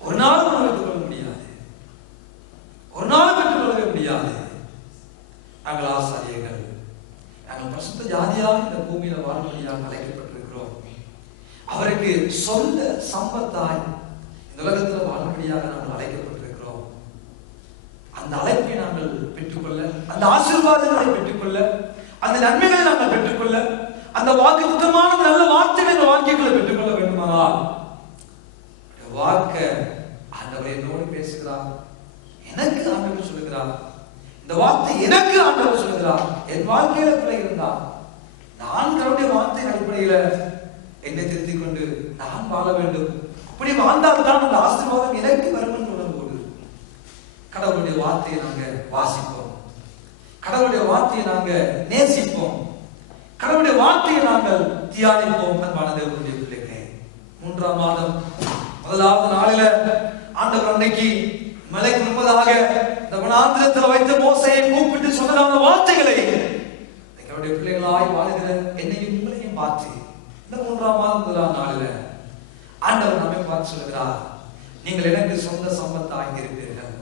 ஒரு நாள் அனுபவித்துக் கொள்ள முடியாது, ஒரு நாள் பெற்றுக் கொள்ளவே முடியாது. நாங்கள் ஆசாரியர்கள், நாங்கள் பரிசுத்த ஜாதியாக இந்த பூமியில வாழ்வழியாக அழைக்கப்பட்டிருக்கிறோம். அவருக்கு சொந்த சம்பத்தாய் இந்த உலகத்தில் வாழ்வழியாக நாங்கள் அழைக்கப்பட்டிருக்கிறோம். அந்த அழைப்பை நாங்கள் பெற்றுக்கொள்ள, அந்த ஆசீர்வாதங்களை பெற்றுக்கொள்ள, அந்த நன்மைகளை நாங்கள் பெற்றுக்கொள்ள, அந்த வாக்குத்தத்தமான நல்ல வார்த்தைகள் வாக்கியங்களை பெற்றுக்கொள்ள வேண்டுமானால் வாக்க ஆண்டவர் என்னோடு பேசுகிறார், எனக்கு ஆண்டவர் சொல்லுகிறார், இந்த வார்த்தை எனக்கு ஆண்டவர் சொல்லுகிறார். என் வாழ்க்கையில பிழை இருந்தா நான் கடவுளுடைய வார்த்தையின் அடிப்படையில என்னை திருத்திக் கொண்டு நான் வாழ வேண்டும். அப்படி வாழ்ந்தால் தான் அந்த ஆசீர்வாதம் எனக்கு வரும் என்று உணர்வோடு கடவுளுடைய வார்த்தையை நாங்க வாசிப்போம், கடவுளுடைய வார்த்தையை நாங்க நேசிப்போம், கடவுளுடைய வார்த்தையை நாங்கள் தியானிப்போம். அன்பான தேவனுடைய பிள்ளைகளே, 3ஆம் மாதம் 1வது நாளில ஆண்டவர் அன்னைக்கு மலைக்கு முன்பதாக இந்த வனாந்திரத்தில் வைத்த மோசேயை கூப்பிட்டு சொன்ன வார்த்தைகளை எங்களுடைய பிள்ளைகளாய் வாழ்கிற என்னையும் உங்களையும் பார்த்து இந்த 3ஆம் மாதம் 1ஆம் நாளில ஆண்டவர் நம்மை பார்த்து சொல்கிறார், நீங்கள் எனக்கு சொந்த சம்பத்தாய் இருப்பீர்கள்,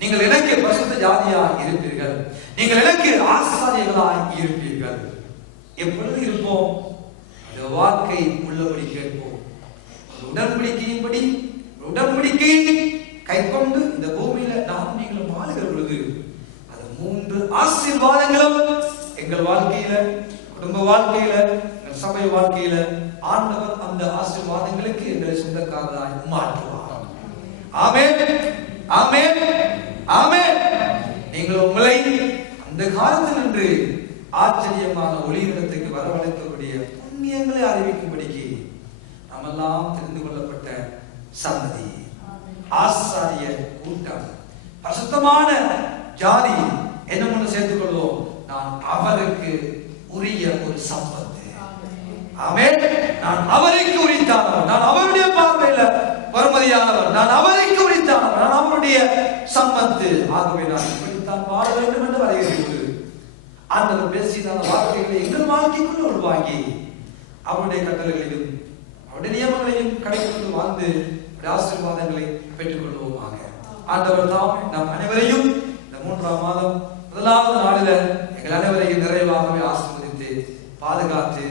நீங்கள் எனக்கு பரிசுத்த ஜாதியாய் இருப்பீர்கள், நீங்கள் எனக்கு ஆசாரியர்களாய் இருப்பீர்கள். எப்பொழுது இருப்போம்? அந்த வாக்கை உள்ளபடி கேட்போம். உடன்படிக்கையின்படி உடன்படிக்கையை கை கொண்டு இந்த பூமியில நாம் நீங்களும் வாழுகிற பொழுது அது 3 ஆசீர்வாதங்களும் எங்கள் வாழ்க்கையில, குடும்ப வாழ்க்கையில, எங்கள் சபை வாழ்க்கையில ஆண்டவர் அந்த ஆசீர்வாதங்களுக்கு எங்களை சொந்தக்காரராய் மாற்றுவார். ஆமென், ஆமென், ஆமென். நீங்கள் உங்களை அந்த காலத்தில் நின்று ஆச்சரியமான ஒளியிடத்துக்கு வரவழைக்கக்கூடிய புண்ணியங்களை அறிவிக்கும்படிக்கு நாமெல்லாம் தெரிந்து கொள்ளப்பட்ட சந்ததி, ஆசாரிய கூட்டம், பரிசுத்தமான ஜாதி. என்ன ஒன்று சேர்த்துக் கொள்வோம், நான் அவருக்கு உரிய ஒரு சம்பத்து. ஆமென். நான் அவருக்கு உரித்தானவர், நான் அவருடைய பார்வையில வருமதியானவர், நான் அவருக்கு உரித்தானவர், நான் அவருடைய சம்பத்து. ஆகவே நான் இப்படித்தான் வாழ வேண்டும் என்று வருகிறது. ஆண்டவர் பேசின அந்த வார்த்தைகளை எங்கள் வாழ்க்கைக்குள்ள உருவாக்கி அவருடைய கட்டளைகளையும் அவருடைய நியமங்களையும் கடைபிடித்து வாழ்ந்து ஆசீர்வாதங்களை பெற்றுக் கொள்வோமாக. ஆண்டவர் தாம் நம் அனைவரையும் இந்த 3ஆம் மாதம் 1வது நாளில எங்கள் அனைவரையும் நிறைவாகவே ஆசீர்வதித்து பாதுகாத்து